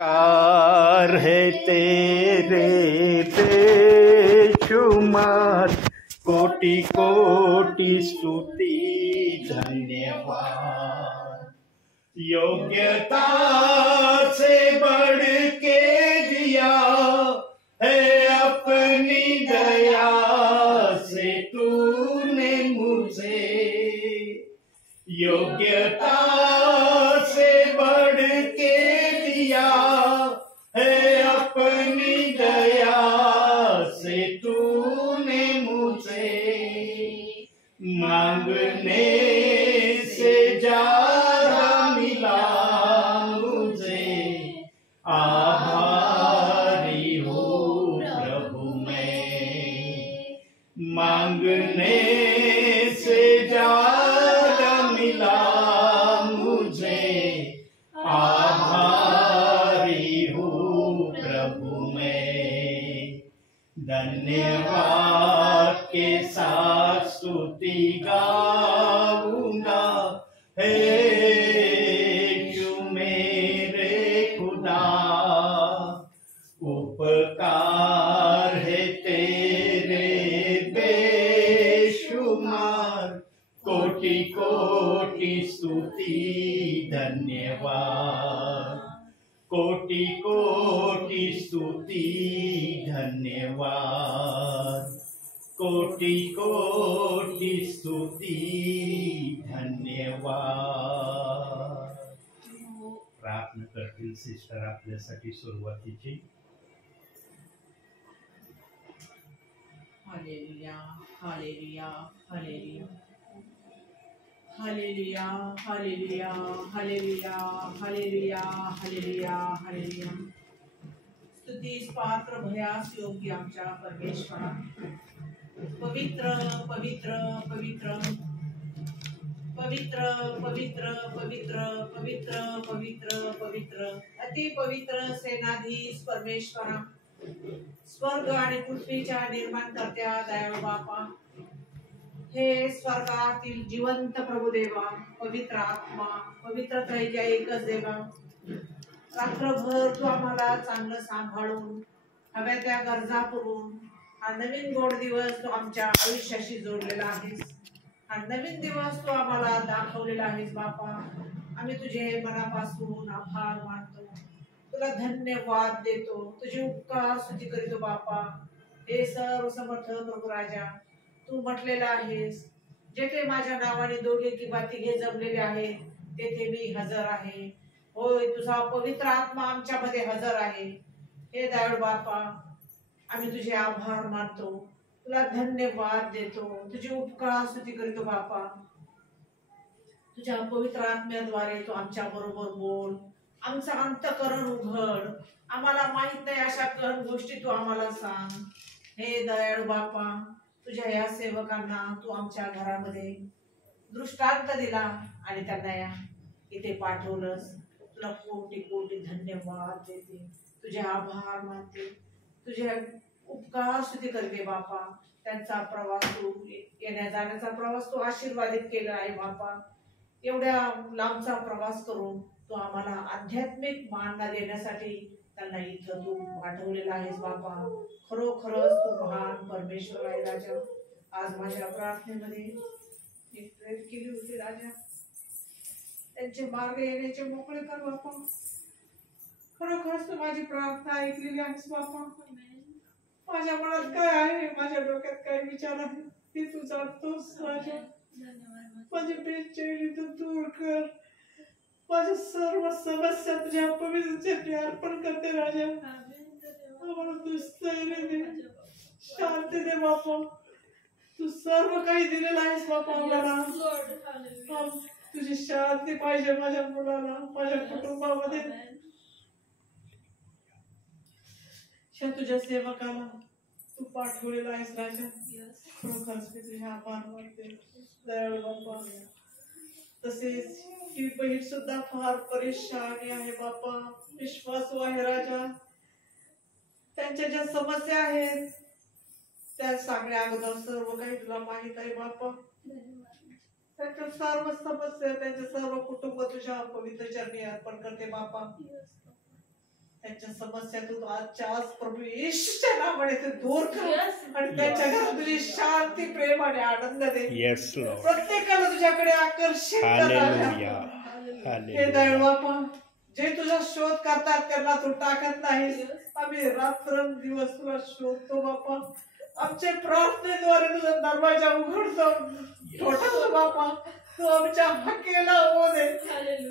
Car है तेरे बेशुमार, कोटि कोटि स्तुति धन्यवाद। योग्यता से बढ़ के दिया है अपनी दया से तूने मुझे, योग्यता से बढ़ के दिया है अपनी दया से तूने मुझे, मांगने से ज्यादा मिला मुझे, आभारी हूँ प्रभु मैं, मांगने से ज्यादा मिला मुझे, आभारी हूँ प्रभु मैं। धन्यवाद के साथ स्तुति गाऊंगा, हे यीशु मेरे खुदा। उपकार है तेरे बेशुमार, कोटि कोटि स्तुति धन्यवाद, कोटि कोटि स्तुति धन्यवाद, कोटि कोटि स्तुति धन्यवाद। प्रार्थना करतील सिस्टर आपल्यासाठी सुरुवातीची। Hallelujah hallelujah hallelujah hallelujah hallelujah hallelujah hallelujah hallelujah hallelujah. स्तुतीस पात्र भयास योग्य आमच्या परमेश्वरा, पवित्र पवित्र पवित्र पवित्र पवित्र पवित्र पवित्र पवित्र पवित्र अति पवित्र सेनाधीश परमेश्वरा, स्वर्ग आणि पृथ्वीच्या निर्माणकर्त्या दयाळू बापा, हे स्वर्गातील जिवंत प्रभुदेवा, पवित्र आत्मा, पवित्र त्रैक्य एकच देवा, रात्रभर तू आम्हाला चांगलं सांभाळून हव्या त्या गरजा पुरवून हा नवीन गोड दिवस तू आमच्या आयुष्याशी जोडलेला आहेस, हा नवीन दिवस तू आम्हाला दाखवलेला आहेस बापा। आम्ही तुझे मनापासून आभार मानतो, तुला धन्यवाद देतो, तुझे उपकार स्तुती करीतो बापा। हे सर्व समर्थ प्रभू राजा, तू म्हटलेला आहेस, जेथे माझ्या नावाने दोघे किंवा तिघे जमलेले आहे तेथे मी हजर आहे। होय, तुझा पवित्र आत्मा आमच्यामध्ये हजर आहे। हे दयाळू बापा, आम्ही तुझे आभार मानतो, तुला धन्यवाद देतो, तुझे उपकार स्तुती करीतो बापा। तुझ्या पवित्र आत्म्याद्वारे तू आमच्या बरोबर बोल, आमचं अंतःकरण उघड, आम्हाला माहित नाही अशा गोष्टी तू आम्हाला सांग। हे दयाळू बापा, तुझ्या या सेवकांना तू आमच्या घरामध्ये दृष्टांत दिला आणि त्यांना या इथे पाठवलंस, तुला कोटी कोटी धन्यवाद देते, तुझे आभार मानते, तुझे उपकार स्तुती करते बापा। त्यांचा प्रवास तू, येण्या जाण्याचा प्रवास तू आशीर्वादित केला आहे बापा। एवढ्या लांबचा प्रवास करून तू आम्हाला आध्यात्मिक मानना देण्यासाठी त्यांना इथं तू पाठवलेला आहेस बापा। खरोखरच तू महान परमेश्वर आहे राजा। आज माझ्या प्रार्थनेमध्ये एक प्रेर केली होती राजा, त्यांचे मार्ग येण्याचे मोकळे कर बापा। खरोखरच तू माझी प्रार्थना ऐकलेली आहेस बापा। माझ्या मनात काय आहे, माझ्या डोक्यात काय विचार आहे ते तू जाणतोस राजा। माझे बेचैनी तू दूर कर, माझ्या सर्व समस्या तुझ्या पवित्र चरणी अर्पण करते राजा। आम्हाला तू स्थैर्य दे, शांती दे बापा। तू सर्व काही दिलेलं आहेस बापा आम्हाला। तुझी शांती पाहिजे माझ्या मुलाला, माझ्या कुटुंबामध्ये, तुझ्या सेवकाला तू पाठवलेला आहेस राजा। खरोखरच मी तुझे आभार मानते दयाळू बापा। तसेच ही बहीण सुद्धा फार परेशानी आहे बापा, विश्वासू आहे राजा। त्यांच्या ज्या समस्या आहेत त्या सगळ्या अगोदर सर्व काही तुला माहित आहे बापा। त्यांच्या सर्व समस्या, त्यांचे सर्व कुटुंब तुझ्या पवित्र चरणी अर्पण करते बापा। त्यांच्या समस्यातून आजच्या आज प्रभू येशूच्या नावाने ते दूर कर आणि त्यांच्या घरात तुझी शांती, प्रेम आणि आनंद दे. Yes Lord. प्रत्येकाला तुझ्याकडे आकर्षित कर. हालेलुया. हे हालेलुया. दयाळू बापा, जे तुझा शोध करतात त्यांना तू टाकत नाही. आम्ही रात्रंदिवस तुला शोधतो बापा. आमच्या प्रार्थनेद्वारे तुझा दरवाजा उघडतो. छोटा बापा, तू आमच्या हाकेला हो दे.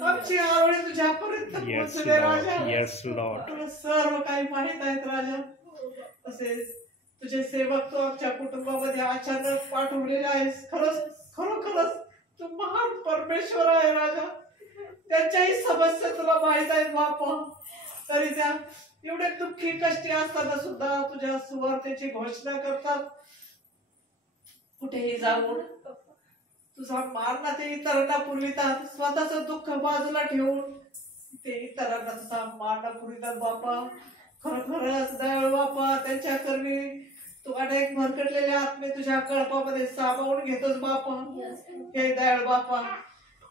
आमची आवडी तुझ्यापर्यंत येस पोहोचू दे राजा. लॉर्ड. Yes Lord. तुला सर्व काही माहित आहेत राजा. तसेच तुझे सेवक तू आमच्या कुटुंबामध्ये अचानक पाठवलेले आहेस. खरोखरच तू महान परमेश्वर आहे राजा. त्यांच्याही समस्या तुला माहित आहेत बापा. तरी त्या एवढे दुःखी कष्टी असताना सुद्धा तुझ्या सुवार्तेची घोषणा करतात. कुठेही जाऊन तुझा मार्ग ते इतरांना पुरवितात. स्वतःच दुःख बाजूला ठेवून ते इतरांना तुझा मार्ग पुरवितात बापा. खरोखरच दयाळू बापा, त्यांच्या कर्मी तू अनेक भरकटलेले आत्मे तुझ्या कळपामध्ये सामावून घेतोस बापा. हे दयाळू बापा,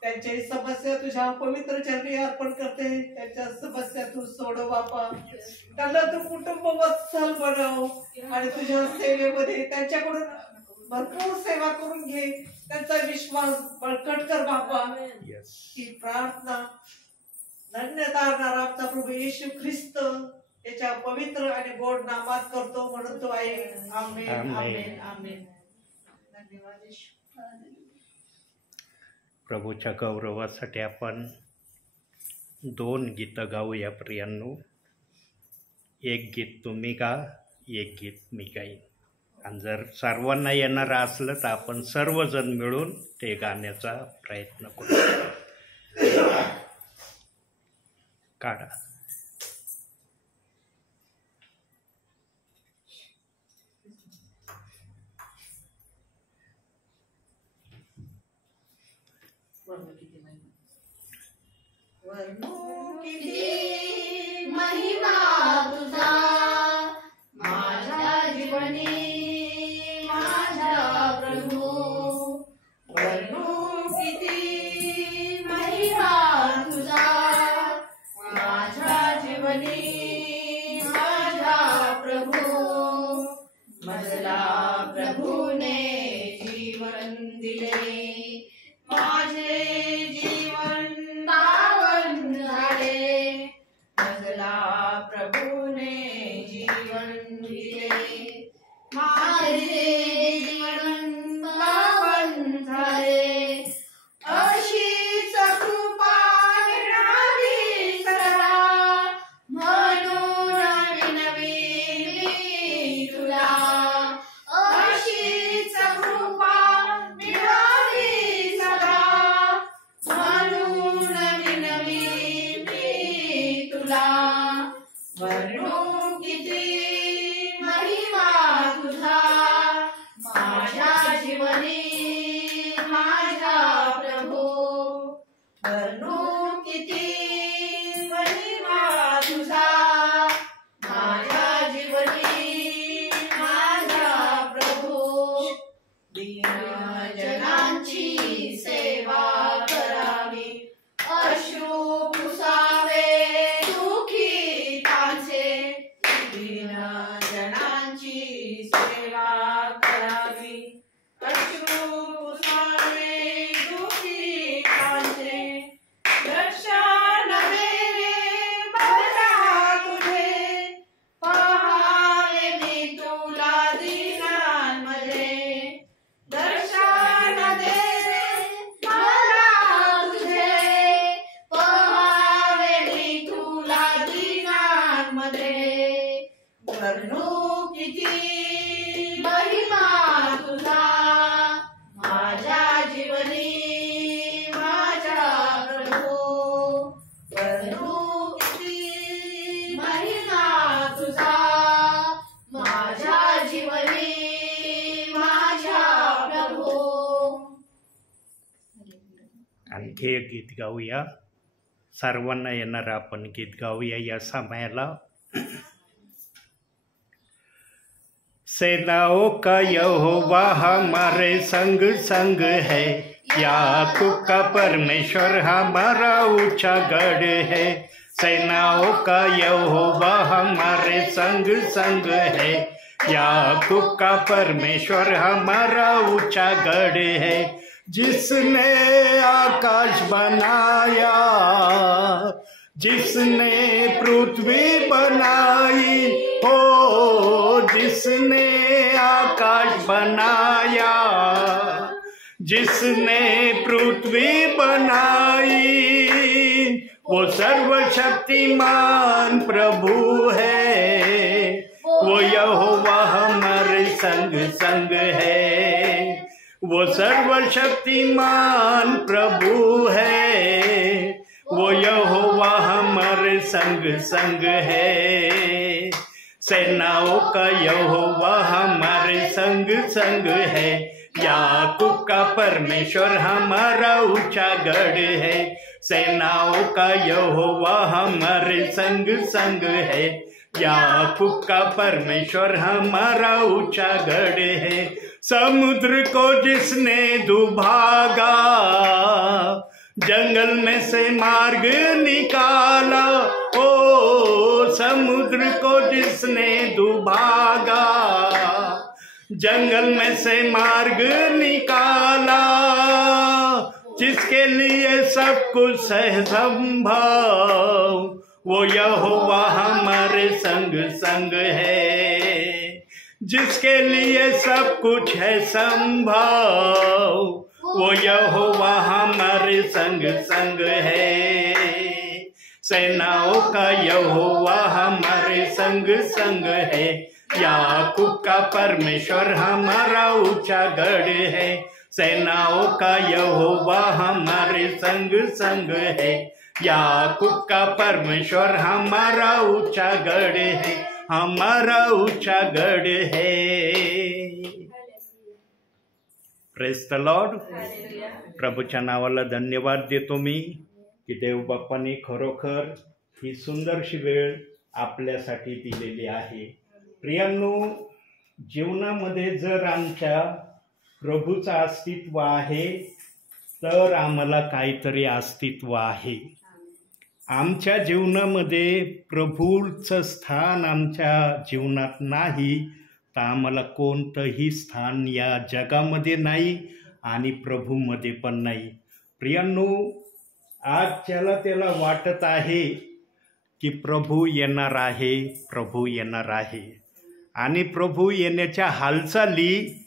त्यांच्याही समस्या तुझ्या पवित्र चरणी अर्पण करते. त्यांच्या समस्या तू सोडव बापा. त्यांना तू कुटुंब वत्सल बनव आणि तुझ्या सेवेमध्ये त्यांच्याकडून भरपूर सेवा करून घे. त्यांचा विश्वास बळकट कर बापा. ही प्रार्थना धन्यतारणारा आमचा प्रभू येशू ख्रिस्त याच्या पवित्र आणि गोड नामात करतो म्हणून तो आहे. आमेन, आमेन, आमेन. धन्यवाद येशू. प्रभूच्या गौरवासाठी आपण 2 गीतं गाऊया प्रियांनो. एक गीत तुम्ही गा, एक गीत मी गाईन. आणि जर सर्वांना येणार असलं तर आपण सर्वजण मिळून ते गाण्याचा प्रयत्न करू. काढा. किती महिमा तुझा माझ्या जीवनी माझा प्रभू. वर्णू किती महिमा तुझा माझ्या जीवनी माझा प्रभू. मला प्रभूने जीवन दिले, माझे जीवन पावन झाले. मजला प्रभूने जीवन दिले, माझे जीवन पावन झाले. अशीच कृपा मिळाली सदा, म्हणून विनवी मी तुला. अशीच कृपा मिळाली सदा, म्हणून विनवी मी तुला. वर्णू किती महिमा तुझा माझ्या जीवनी माझा प्रभू. वर्णू किती महिमा तुझा माझ्या जीवनी माझा प्रभू. दीनजनांची सेवा करावी, अश्रू पुसावे दुःखितांचे. दीनजनांची सेवा करावी, अश्रू पुसावे दुःखितांचे. दर्शन दे रे मला तुझे, पहावे मी तुला दीनांमध्ये. दर्शन दे रे मला तुझे, पहावे मी तुला दीनांमध्ये. वर्णू किती महिमा तुझा माझ्या जीवनी माझा प्रभू. वर्णू किती महिमा तुझा माझ्या जीवनी माझ्या प्रभू. आणखी एक गीत गाऊया. सर्वांना येणार आपण गीत गाऊया या समयाला. सेनाओं का यहोवा हमारे संग संग है, याकूब का परमेश्वर हमारा ऊंचा गढ़ है. सेनाओं का यहोवा हमारे संग संग है। याकूब का परमेश्वर हमारा ऊंचा गढ़ है। जिसने आकाश बनाया, जिसने पृथ्वी बनाई हो, जिसने आकाश बनाया, जिसने पृथ्वी बनाई, वो सर्वशक्तिमान प्रभु है। वो यहोवा हमारे संग संग है। वो सर्वशक्तिमान प्रभु है। वो यहोवा हमारे संग संग है। सेनाओं का यहोवा हमारे संग संग है। याकूब का परमेश्वर हमारा ऊंचा गढ़ है। सेनाओं का यहोवा हमारे संग संग है। याकूब का परमेश्वर हमारा ऊंचा गढ़ है। समुद्र को जिसने दुभागा, जंगल में से मार्ग निकाला। ओ समुद्र को जिसने दुभागा, जंगल में से मार्ग निकाला। जिसके लिए सब कुछ संभव, वो यहोवा हमारे संग संग है। जिसके लिए सब कुछ है संभव, वो यहोवा हमारे संग संग है। सेनाओं का यहोवा हमारे संग संग है। याकूब का परमेश्वर हमारा ऊंचा गढ़ है। सेनाओं का यहोवा हमारे संग संग है। याकूब का परमेश्वर हमारा ऊंचा गढ़ है, हमारा ऊंचा गढ़ है। Praise the Lord. प्रभूच्या नावाला धन्यवाद देतो मी की देव बाप्पाने खरोखर ही सुंदरशी वेळ आपल्यासाठी दिलेली आहे। प्रियांनो, जीवनामध्ये जर आमच्या प्रभूचं अस्तित्व आहे तर आम्हाला काहीतरी अस्तित्व आहे। आमच्या जीवनामध्ये प्रभूचं स्थान आमच्या जीवनात नाही तर आम्हाला कोणतंही स्थान या जगामध्ये नाही आणि प्रभूमध्ये पण नाही। प्रियांनो, आज त्याला वाटत आहे की प्रभू येणार आहे, प्रभू येणार आहे आणि प्रभू येण्याच्या हालचाली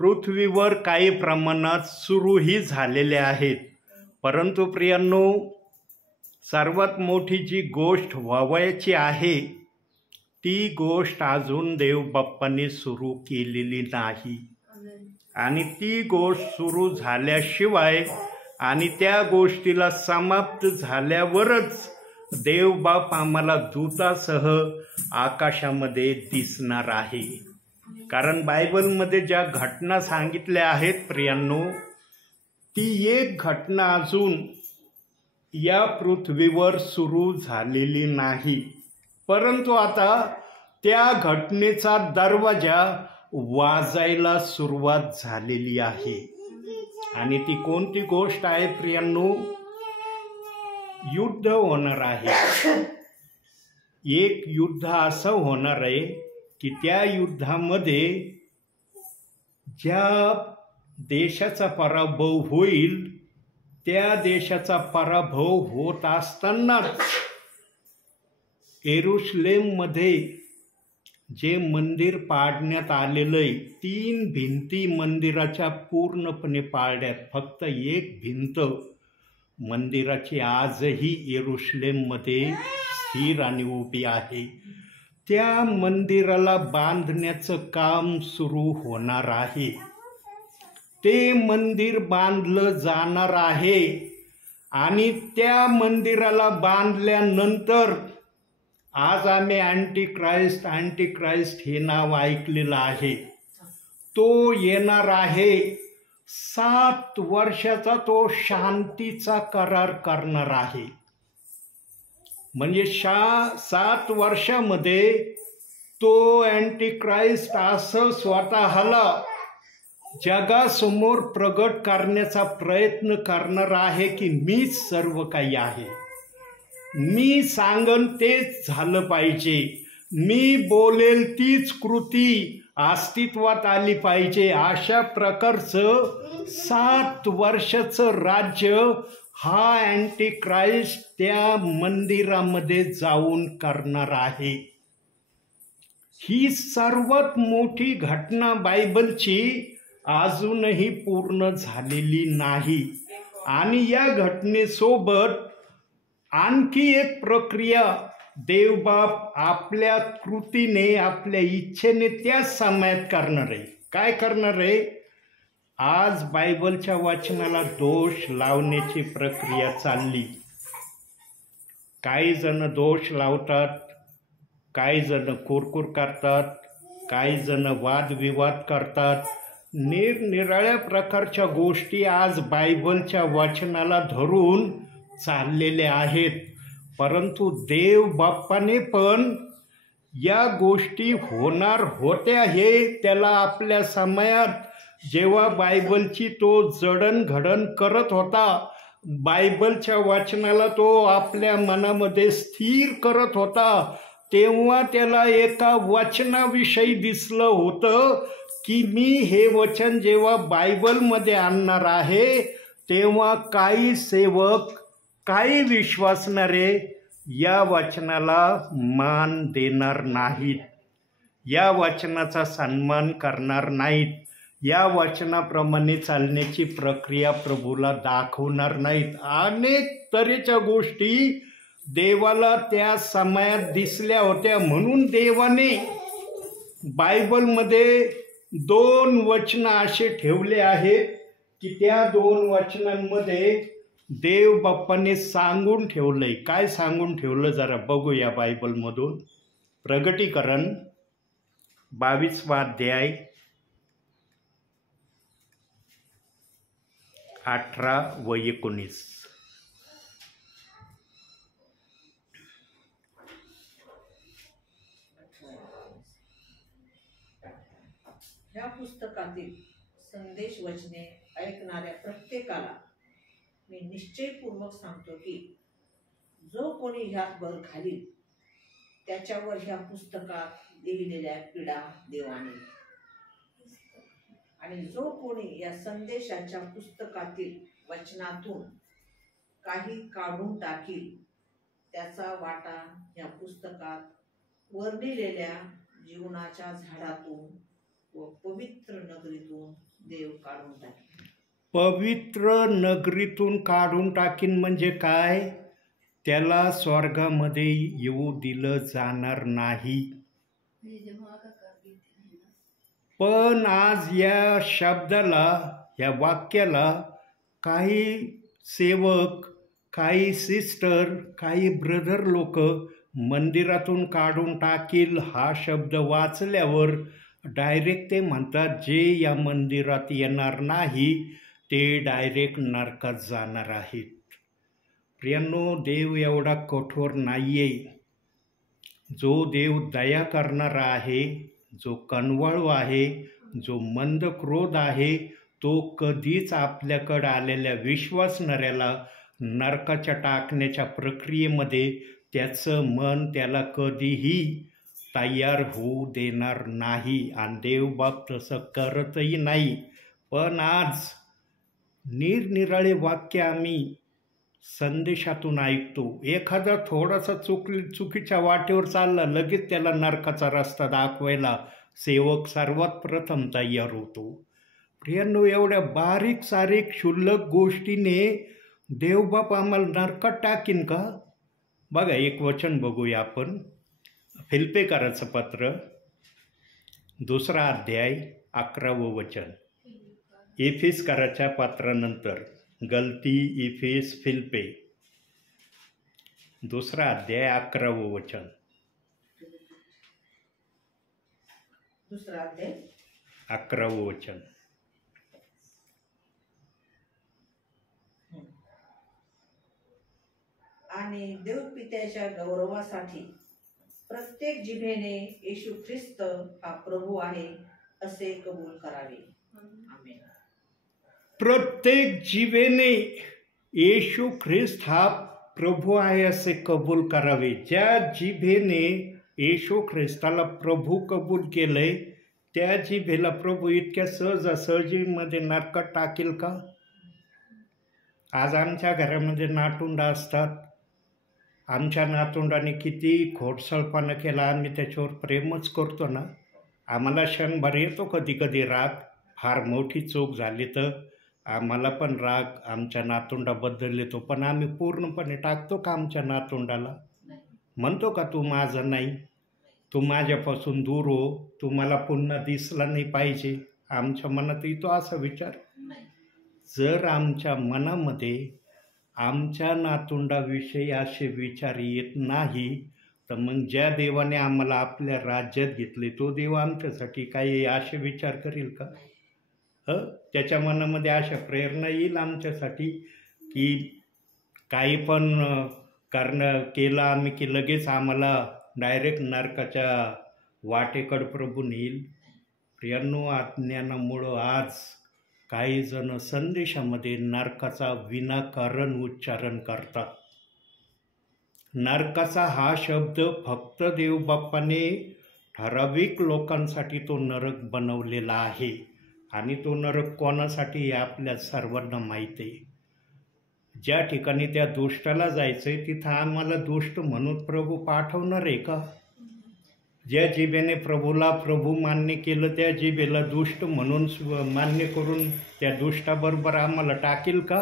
पृथ्वीवर काही प्रमाणात सुरूही झालेल्या आहेत। परंतु प्रियांनो, सर्वात मोठी जी गोष्ट व्हावयाची आहे ती गोष्ट अजून देव बाप्पाने सुरू केलेली नाही आणि ती गोष्ट सुरू झाल्याशिवाय आणि त्या गोष्टीला समाप्त झाल्यावरच देव बाप आम्हाला दूतासह आकाशामध्ये दिसणार आहे। कारण बायबलमध्ये ज्या घटना सांगितल्या आहेत प्रियांनो, ती एक घटना अजून या पृथ्वीवर सुरू झालेली नाही, परंतु आता त्या घटनेचा दरवाजा वाजायला सुरुवात झालेली आहे। आणि ती कोणती गोष्ट आहे प्रियांनो? युद्ध होणार आहे। एक युद्ध असं होणार आहे की त्या युद्धामध्ये ज्या देशाचा पराभव होईल त्या देशाचा पराभव होत असतानाच येरुशलेममध्ये जे मंदिर पाडण्यात आलेलं आहे, 3 भिंती मंदिराच्या पूर्णपणे पाडल्यात। फक्त एक भिंत मंदिराची आजही येरुशलेममध्ये स्थिर आणि उभी आहे। त्या मंदिराला बांधण्याचं काम सुरू होणार आहे। ते मंदिर बांधलं जाणार आहे आणि त्या मंदिराला बांधल्यानंतर आज आम्ही अँटिक्राइस्ट हे नाव ऐकलेलं आहे। तो येणार आहे, 7 वर्षाचा तो शांतीचा करार करणार आहे। म्हणजे 7 वर्षामध्ये तो अँटिक्राइस्ट असं स्वतःला जगासमोर प्रगट करण्याचा प्रयत्न करणार आहे की मीच सर्व काही आहे। मी सांगन तेच झालं पाहिजे, मी बोलेल तीच कृती अस्तित्वात आली पाहिजे. अशा प्रकारचं 7 वर्षाचं राज्य हा अँटी क्राइस्ट त्या मंदिरामध्ये जाऊन करणार आहे. ही सर्वात मोठी घटना बायबलची अजूनही पूर्ण झालेली नाही. आणि या घटनेसोबत आणखी एक प्रक्रिया देवबाप आपल्या कृतीने, आपल्या इच्छेने त्या समयात करणार आहे. काय करणार आहे? आज बायबलच्या वाचनाला दोष लावण्याची प्रक्रिया चालली. काही जण दोष लावतात, काही जण कुरकुर करतात, काही जण वादविवाद करतात. निरनिराळ्या प्रकारच्या गोष्टी आज बायबलच्या वाचनाला धरून चाललेल्या आहेत. परंतु देव बाप्पाने पण या गोष्टी होणार होत्या हे त्याला आपल्या समयात, जेव्हा बायबलची तो जडणघडण करत होता, बायबलच्या वाचनाला तो आपल्या मनामध्ये स्थिर करत होता, तेव्हा त्याला एका वचनाविषयी दिसलं होतं की मी हे वचन जेव्हा बायबलमध्ये आणणार आहे तेव्हा काही सेवक, काही विश्वासणारे या वचनाला मान देणार नाहीत, या वचनाचा सन्मान करणार नाहीत, या वचनाप्रमाणे चालण्याची प्रक्रिया प्रभूला दाखवणार नाहीत. अनेक तऱ्हेच्या गोष्टी देवाला त्या समयात दिसल्या होत्या. म्हणून देवाने बायबलमध्ये 2 वचनं असे ठेवले आहेत की त्या 2 वचनांमध्ये देव बाप्पाने सांगून ठेवलंय. काय सांगून ठेवलं जरा बघूया बायबलमधून. प्रगटीकरण 22वा अध्याय 18 व 19. ह्या पुस्तकातील संदेश वचने ऐकणाऱ्या प्रत्येकाला मी निश्चयपूर्वक सांगतो की जो कोणी ह्यात भर घालील त्याच्यावर ह्या पुस्तकात लिहिलेल्या पीडा देवाने, आणि जो कोणी या संदेशाच्या पुस्तकातील वचनातून काही काढून टाकील त्याचा वाटा या पुस्तकात वर्णिलेल्या जीवनाच्या झाडातून व पवित्र नगरीतून देव काढून टाकेल. पवित्र नगरीतून काढून टाकीन म्हणजे काय? त्याला स्वर्गामध्ये येऊ दिलं जाणार नाही. पण आज या शब्दाला, या वाक्याला काही सेवक, काही सिस्टर, काही ब्रदर लोक मंदिरातून काढून टाकील हा शब्द वाचल्यावर डायरेक्ट ते म्हणतात जे या मंदिरात येणार नाही ते डायरेक्ट नरकात जाणार आहेत. प्रियांनो, देव एवढा कठोर नाही आहे. जो देव दया करणारा आहे, जो कनवाळू आहे, जो मंद क्रोध आहे, तो कधीच आपल्याकडे आलेल्या विश्वासणाऱ्याला नरकाच्या टाकण्याच्या प्रक्रियेमध्ये त्याचं मन त्याला कधीही तयार होऊ देणार नाही. आणि देवबाप तसं करतही नाही. पण आज निरनिराळे वाक्य आम्ही संदेशातून ऐकतो. एखादा थोडासा चुकीच्या वाटेवर चालला, लगेच त्याला नरकाचा रस्ता दाखवायला सेवक सर्वात प्रथम तयार होतो. प्रियांनो, एवढ्या बारीक सारीक क्षुल्लक गोष्टीने देवबाप आम्हाला नरकात टाकीन का? बघा, एक वचन बघूया आपण. फिलिप्पियराचं पत्र 2रा अध्याय 11वं वचन. एफेसकराच्या पत्रानंतर गलती, एफेस, फिलिप्पी 2रा अध्याय 11वं वचन. 2रा अध्याय 11वं वचन. आणि देवपित्याच्या गौरवासाठी प्रत्येक जिभेने येशू ख्रिस्त हा प्रभू आहे असे कबूल करावे. आमेन. प्रत्येक जीवेने येशू ख्रिस्त हा प्रभू आहे असे कबूल करावे. ज्या जिभेने येशू ख्रिस्ताला प्रभू कबूल केलंय त्या जिभेला प्रभू इतक्या सहजासहजीमध्ये नरकात टाकेल का? आज आमच्या घरामध्ये नातुंडा असतात. आमच्या नातुंडाने किती खोडसळपणा केला, आम्ही त्याच्यावर प्रेमच करतो ना. आम्हाला क्षणभर येतो कधी कधी राग, फार मोठी चूक झाली तर आम्हाला पण राग आमच्या नातुंडाबद्दल येतो, पण आम्ही पूर्णपणे टाकतो का आमच्या नातुंडाला? म्हणतो का तू माझं नाही, तू माझ्यापासून दूर हो, तू मला पुन्हा दिसला नाही पाहिजे? आमच्या मनात येतो असा विचार? जर आमच्या मनामध्ये आमच्या नातुंडाविषयी असे विचार येत नाही तर मग ज्या देवाने आम्हाला आपल्या राज्यात घेतले तो देव आमच्यासाठी काही असे विचार करेल का? त्याच्या मनामध्ये अशा प्रेरणा येईल आमच्यासाठी की काही पण केलं आम्ही की लगेच आम्हाला डायरेक्ट नरकाच्या वाटेकडे प्रभू नेईल? प्रियांनो, अज्ञानामुळं आज काही जण संदेशामध्ये नरकाचा विनाकारण उच्चारण करतात. नरकाचा हा शब्द फक्त देवबाप्पाने ठराविक लोकांसाठी तो नरक बनवलेला आहे आणि तो नरक कोणासाठी हे आपल्या सर्वांना माहिती आहे. ज्या ठिकाणी त्या दुष्टाला जायचंय तिथं आम्हाला दुष्ट म्हणून प्रभू पाठवणार आहे का? ज्या जिभेने प्रभूला प्रभू मान्य केलं त्या जिभेला दुष्ट म्हणून मान्य करून त्या दुष्टाबरोबर आम्हाला टाकेल का?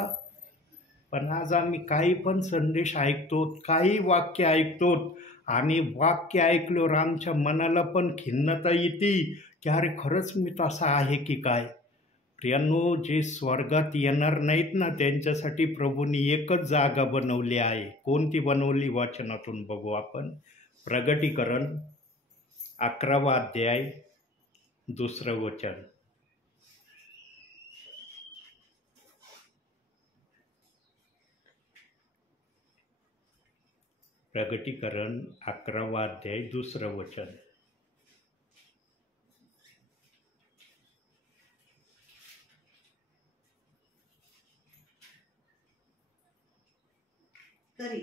पण आज आम्ही काही पण संदेश ऐकतो, काही वाक्य ऐकतो आणि वाक्य ऐकल्यावर आमच्या मनाला पण खिन्नता येते की अरे खरंच मी तसा आहे की काय? प्रियांनो, जे स्वर्गात येणार नाहीत ना त्यांच्यासाठी प्रभूंनी एकच जागा बनवली आहे. कोणती बनवली? वाचनातून बघू आपण. प्रगटीकरण 11वा अध्याय 2रं वचन. प्रगटीकरण 11वा अध्याय 2रं वचन. तरी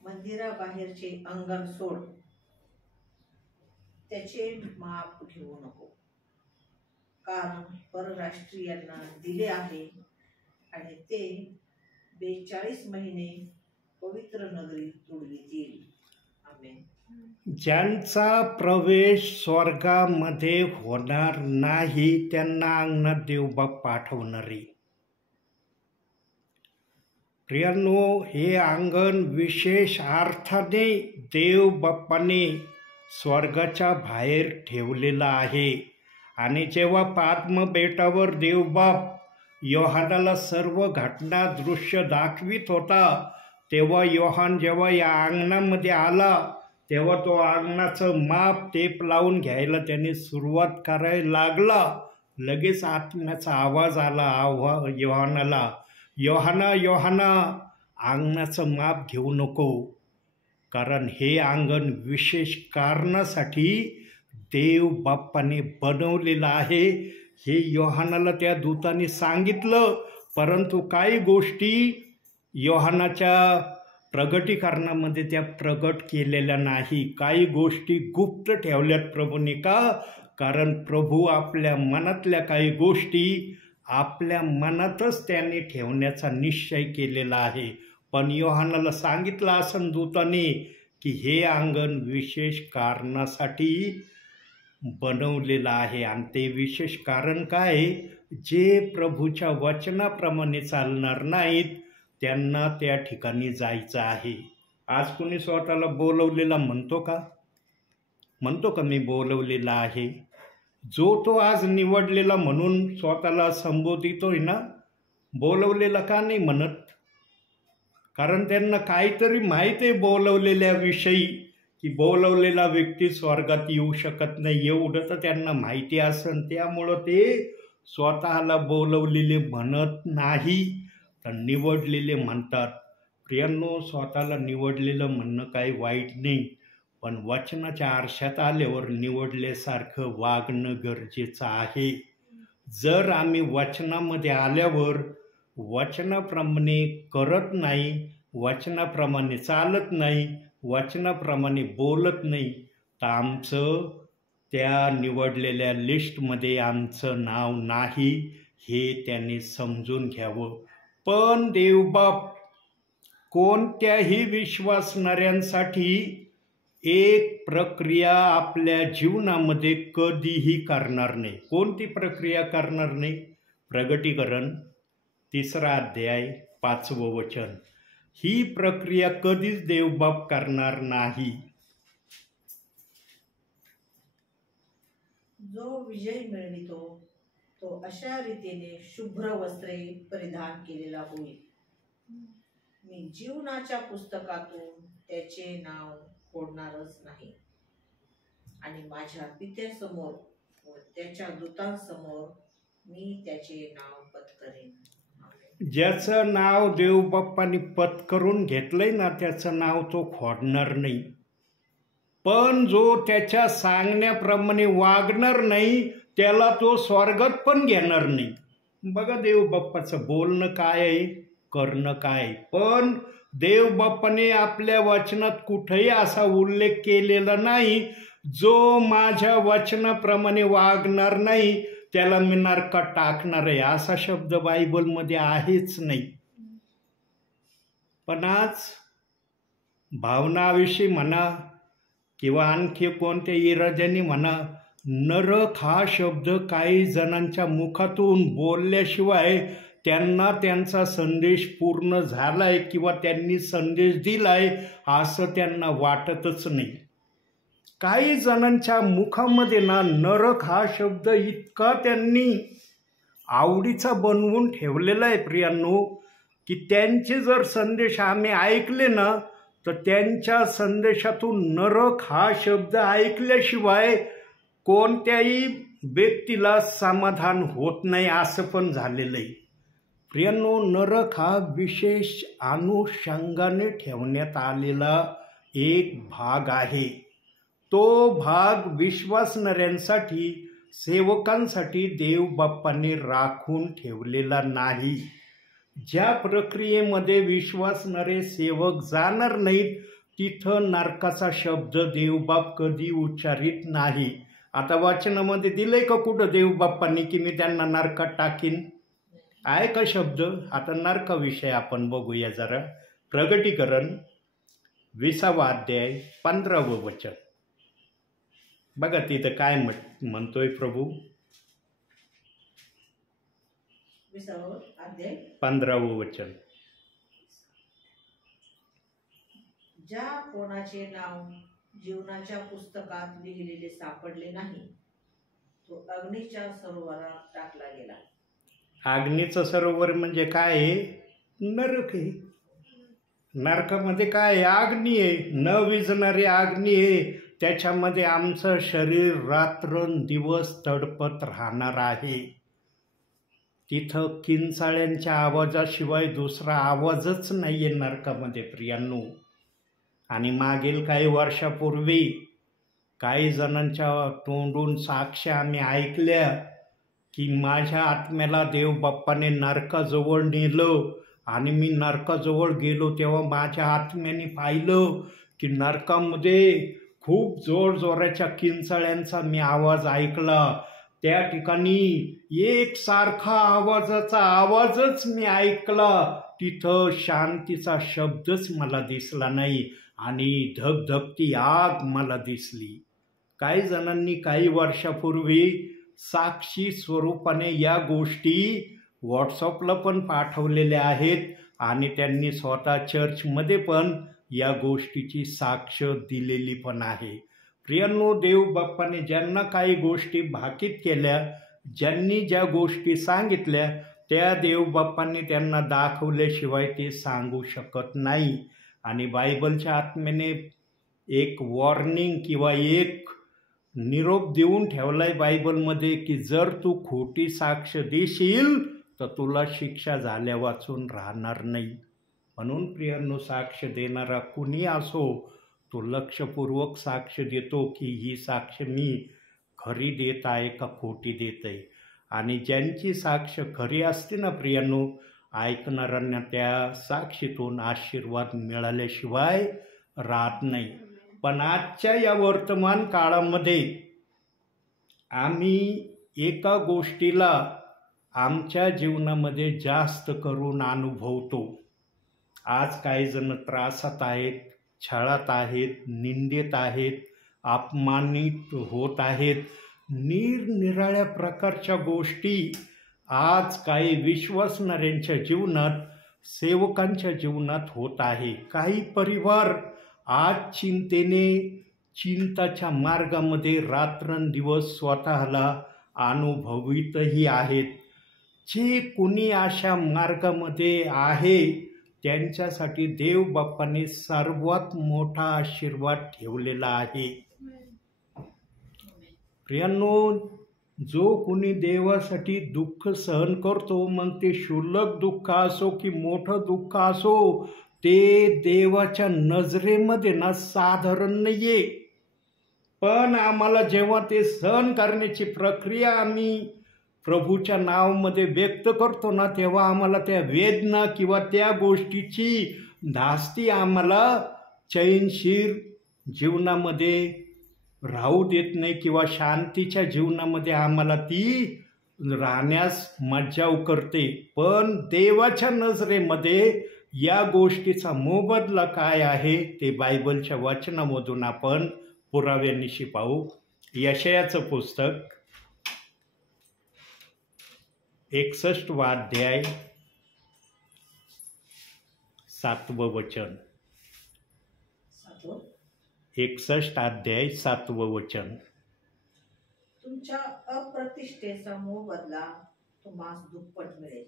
मंदिराबाहेरचे अंगण सोड, त्याचे माप घेऊ नको, कारण परराष्ट्रीयांना दिले आहे आणि ते 42 महिने पवित्र नगरी तुडवितील. आमेन. ज्यांचा प्रवेश स्वर्गामध्ये होणार नाही त्यांना अंगणात देवबाप पाठवणारे. प्रियांनो, हे अंगण विशेष अर्थाने देवबाप्पाने स्वर्गाच्या बाहेर ठेवलेलं आहे. आणि जेव्हा पाद्म बेटावर देवबाप योहानाला सर्व घटना दृश्य दाखवित होता तेव्हा योहान जेव्हा या अंगणामध्ये आला तेव्हा तो अंगणाचं माप टेप लावून घ्यायला त्याने सुरुवात करायला लागला. लगेच आत्म्याचा आवाज आला योहानाला, योहाना योहाना, अंगणाचं माप घेऊ नको, कारण हे अंगण विशेष कारणासाठी देव बाप्पाने बनवलेलं आहे. हे योहानाला त्या दूताने सांगितलं, परंतु काही गोष्टी योहानाच्या प्रगटीकरणामध्ये त्या प्रगट केलेल्या नाही. काही गोष्टी गुप्त ठेवल्यात प्रभूने. का? कारण प्रभू आपल्या मनातल्या काही गोष्टी आपल्या मनातच त्याने ठेवण्याचा निश्चय केलेला आहे. पण योहानाला सांगितलं असं दूताने की हे अंगण विशेष कारणासाठी बनवलेलं आहे. आणि ते विशेष कारण काय? जे प्रभूच्या वचनाप्रमाणे चालणार नाहीत त्यांना त्या ठिकाणी जायचं आहे. आज कोणी स्वतःला बोलवलेला म्हणतो का? म्हणतो का मी बोलवलेला आहे? जो तो आज निवडलेला म्हणून स्वतःला संबोधितोय ना, बोलवलेला का नाही म्हणत? कारण त्यांना काहीतरी माहीत आहे बोलवलेल्या विषयी की बोलवलेला व्यक्ती स्वर्गात येऊ शकत नाही, एवढं तर त्यांना माहिती असेल. त्यामुळं ते स्वतःला बोलवलेले म्हणत नाही तर निवडलेले म्हणतात. प्रियांनो, स्वतःला निवडलेलं म्हणणं काही वाईट नाही, पण वचनाच्या आरशात आल्यावर निवडल्यासारखं वागणं गरजेचं आहे. जर आम्ही वचनामध्ये आल्यावर वचनाप्रमाणे करत नाही वचनाप्रमाणे चालत नाही, वचनाप्रमाणे बोलत नाही, तर आमचं त्या निवडलेल्या लिस्टमध्ये आमचं नाव नाही हे त्यांनी समजून घ्यावं. पण देवबाप कोणत्याही विश्वासणाऱ्यांसाठी एक प्रक्रिया आपल्या जीवनामध्ये कधीही करणार नाही. कोणती प्रक्रिया करणार नाही? प्रगटीकरण 3 अध्याय 5वं वचन. ही प्रक्रिया कधीच देवबाप करणार नाही. जो विजय मिळवितो तो अशा रीतीने शुभ्र वस्त्रे परिधान केलेला होईल. मी जीवनाच्या पुस्तकातून त्याचे नाव खोडणारच नाही आणि माझ्या पित्यासमोर व त्याच्या दूतांसमोर मी त्याचे नाव पत्करेन. ज्याचं नाव देवबाप्पांनी पत्करून घेतलंय ना, त्याचं नाव तो खोडणार नाही. पण जो त्याच्या सांगण्याप्रमाणे वागणार नाही त्याला तो स्वर्गात पण घेणार नाही. बघा देवबाप्पाचं बोलणं काय आहे, करणं काय. पण देवबाप्पाने आपल्या वचनात कुठेही असा उल्लेख केलेला नाही, जो माझ्या वचनाप्रमाणे वागणार नाही त्याला मी नरकात टाकणार आहे, असा शब्द बायबलमध्ये आहेच नाही. पण आज भावनाविषयी म्हणा किंवा आणखी कोणत्या इराद्याने म्हणा, नरक हा शब्द काही जणांच्या मुखातून बोलल्याशिवाय त्यांना त्यांचा संदेश पूर्ण झालाय किंवा त्यांनी संदेश दिलाय असं त्यांना वाटतच नाही. काही जणांच्या मुखामध्ये ना नरक हा शब्द इतका त्यांनी आवडीचा बनवून ठेवलेला आहे प्रियांनो, की त्यांचे जर संदेश आम्ही ऐकले ना तर त्यांच्या संदेशातून नरक हा शब्द ऐकल्याशिवाय कोणत्याही व्यक्तीला समाधान होत नाही, असं पण झालेलं आहे. प्रियांनो, नरक हा विशेष अनुषंगाने ठेवण्यात आलेला एक भाग आहे. तो भाग विश्वासणाऱ्यांसाठी, सेवकांसाठी देवबाप्पांनी राखून ठेवलेला नाही. ज्या प्रक्रियेमध्ये विश्वासणारे सेवक जाणार नाहीत तिथं नरकाचा शब्द देवबाप कधी उच्चारित नाही. आता वचनामध्ये दिलंय का कुठं देवबाप्पांनी की मी त्यांना नरकात टाकीन? आहे का शब्द? आता नरकाविषयी आपण बघूया जरा. प्रगटीकरण 20वा अध्याय 15वं वचन. बघा तिथं काय म्हणतोय प्रभू. 20वा अध्याय 15वं वचन. ज्या कोणाचे नाव जीवनाच्या पुस्तकात लिहिलेले सापडले नाही तो अग्नीच्या सरोवरात टाकला गेला. अग्नीचं सरोवर म्हणजे काय आहे? नरक आहे. नरकामध्ये काय आहे? अग्नी आहे, न विझणारी अग्नी आहे. त्याच्यामध्ये आमचं शरीर रात्रंदिवस तडपत राहणार आहे. तिथं किंचाळ्यांच्या आवाजाशिवाय दुसरा आवाजच नाही आहे नरकामध्ये प्रियांनो. आणि मागील काही वर्षापूर्वी काही जणांच्या तोंडून साक्ष्या आम्ही ऐकल्या की माझ्या आत्म्याला देवबाप्पाने नरकाजवळ नेलं आणि मी नरकाजवळ गेलो तेव्हा माझ्या आत्म्याने पाहिलं की नरकामध्ये खूप जोरजोराच्या किंचाळ्यांचा मी आवाज ऐकला. त्या ठिकाणी एकसारखा आवाजाचा आवाजच मी ऐकला. तिथं शांतीचा शब्दच मला दिसला नाही आणि धगधगती आग मला दिसली. काही जणांनी काही वर्षापूर्वी साक्षी स्वरूपाने या गोष्टी व्हॉट्सअपला पण पाठवलेल्या आहेत आणि त्यांनी स्वतः चर्चमध्ये पण या गोष्टीची साक्ष दिलेली पण आहे. प्रियांनो, देवबाप्पाने ज्यांना काही गोष्टी भाकीत केल्या, ज्यांनी ज्या गोष्टी सांगितल्या त्या देवबाप्पांनी त्यांना दाखवल्याशिवाय ते सांगू शकत नाही. आणि बायबलच्या आत्म्याने एक वॉर्निंग किंवा एक निरोप देऊन ठेवलाय बायबलमध्ये की जर तू खोटी साक्ष देशील तर तुला शिक्षा झाल्या वाचून राहणार नाही. म्हणून प्रियांनो, साक्ष देणारा कुणी असो तो लक्षपूर्वक साक्ष देतो की ही साक्ष मी खरी देत आहे का खोटी देत आहे. आणि ज्यांची साक्ष खरी असते ना प्रियांनो, ऐकणाऱ्यांना त्या साक्षीतून आशीर्वाद मिळाल्याशिवाय राहत नाही. पण आजच्या या वर्तमान काळामध्ये आम्ही एका गोष्टीला आमच्या जीवनामध्ये जास्त करून अनुभवतो. आज काही जण त्रासात आहेत, छळात आहेत, निंदेत आहेत, अपमानित होत आहेत. निरनिराळ्या प्रकारच्या गोष्टी आज काही विश्वासणाऱ्यांच्या जीवनात, सेवकांच्या जीवनात होत आहे. काही परिवार आज चिंताच्या मार्गामध्ये रात्रंदिवस स्वतःला अनुभवितही आहेत. जे कोणी अशा मार्गामध्ये आहे त्यांच्यासाठी देव बाप्पाने सर्वात मोठा आशीर्वाद ठेवलेला आहे. प्रियांनो, जो कोणी देवासाठी दुःख सहन करतो, मग ते क्षुल्लक दुःख असो की मोठं दुःख असो, ते देवाच्या नजरेमध्ये ना साधारण नाहीये. पण आम्हाला जेव्हा ते सहन करण्याची प्रक्रिया आम्ही प्रभूच्या नावामध्ये व्यक्त करतो ना, तेव्हा आम्हाला त्या वेदना किंवा त्या गोष्टीची धास्ती आम्हाला चैनशीर जीवनामध्ये राहू देत नाही किंवा शांतीच्या जीवनामध्ये आम्हाला ती राहण्यास मज्जाव करते. पण देवाच्या नजरेमध्ये या गोष्टीचा मोबदला काय आहे ते बायबलच्या वचनामधून आपण पुराव्यानिशी पाहू. यशायाचं पुस्तक 61 अध्याय 7 वचन. 61 अध्याय 7 वचन. तुमच्या अप्रतिष्ठेचा मोबदला तुम्हास दुप्पट मिळेल.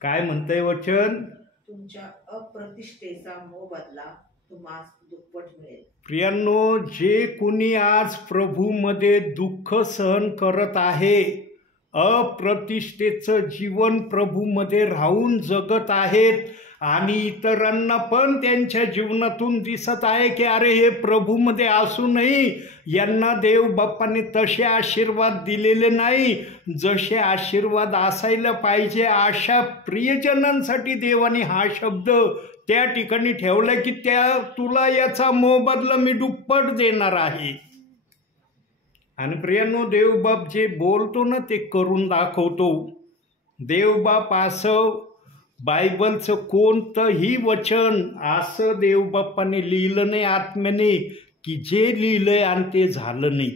काय म्हणतंय वचन? तुमच्या अप्रतिष्ठेचा मोबदला तुम्हास दुप्पट मिळेल. प्रियांनो, जे कोणी आज प्रभूमध्ये दुःख सहन करत आहे, अप्रतिष्ठेचं जीवन प्रभूमध्ये राहून जगत आहेत आणि इतरांना पण त्यांच्या जीवनातून दिसत आहे की अरे हे प्रभूमध्ये असूनही यांना देव बाप्पाने तसे आशीर्वाद दिलेले नाही जसे आशीर्वाद असायला पाहिजे, अशा प्रियजनांसाठी देवाने हा शब्द त्या ठिकाणी ठेवला की तुला याचा मोबदला मी दुप्पट देणार आहे. आणि प्रियांनो, देवबाप जे बोलतो ना ते करून दाखवतो. देवबाप असं बायबलचं कोणतंही वचन असं देवबाप्पाने लिहिलं नाही आत्म्याने की जे लिहिलंय आणि ते झालं नाही.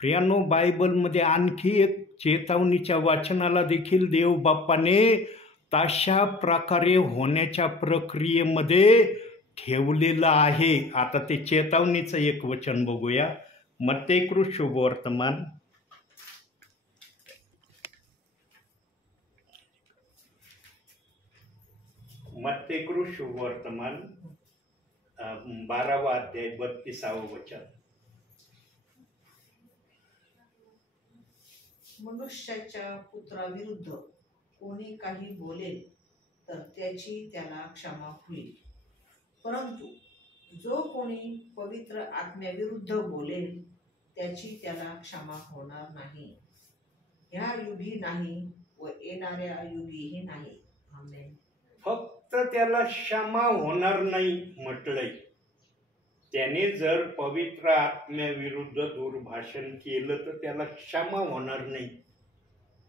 प्रियांनो, बायबलमध्ये आणखी एक चेतावणीच्या वाचनाला देखील देवबाप्पाने तशा प्रकारे होण्याच्या प्रक्रियेमध्ये ठेवलेलं आहे. आता ते चेतावणीचं एक वचन बघूया. मत्तेकृत शुभवर्तमान 12 अध्याय 32 वचन. मनुष्याच्या पुत्राविरुद्ध कोणी काही बोलेल तर त्याची त्याला क्षमा होईल, परंतु जो कोणी पवित्र आत्म्याविरुद्ध बोलेल त्याची त्याला क्षमा होणार नाही, ह्या युगी नाही व येणाऱ्या युगीही नाही. आमेन. फक्त त्याला क्षमा होणार नाही म्हटलंय. त्याने जर पवित्र आत्म्याविरुद्ध दुर्भाषण केलं तर त्याला क्षमा होणार नाही.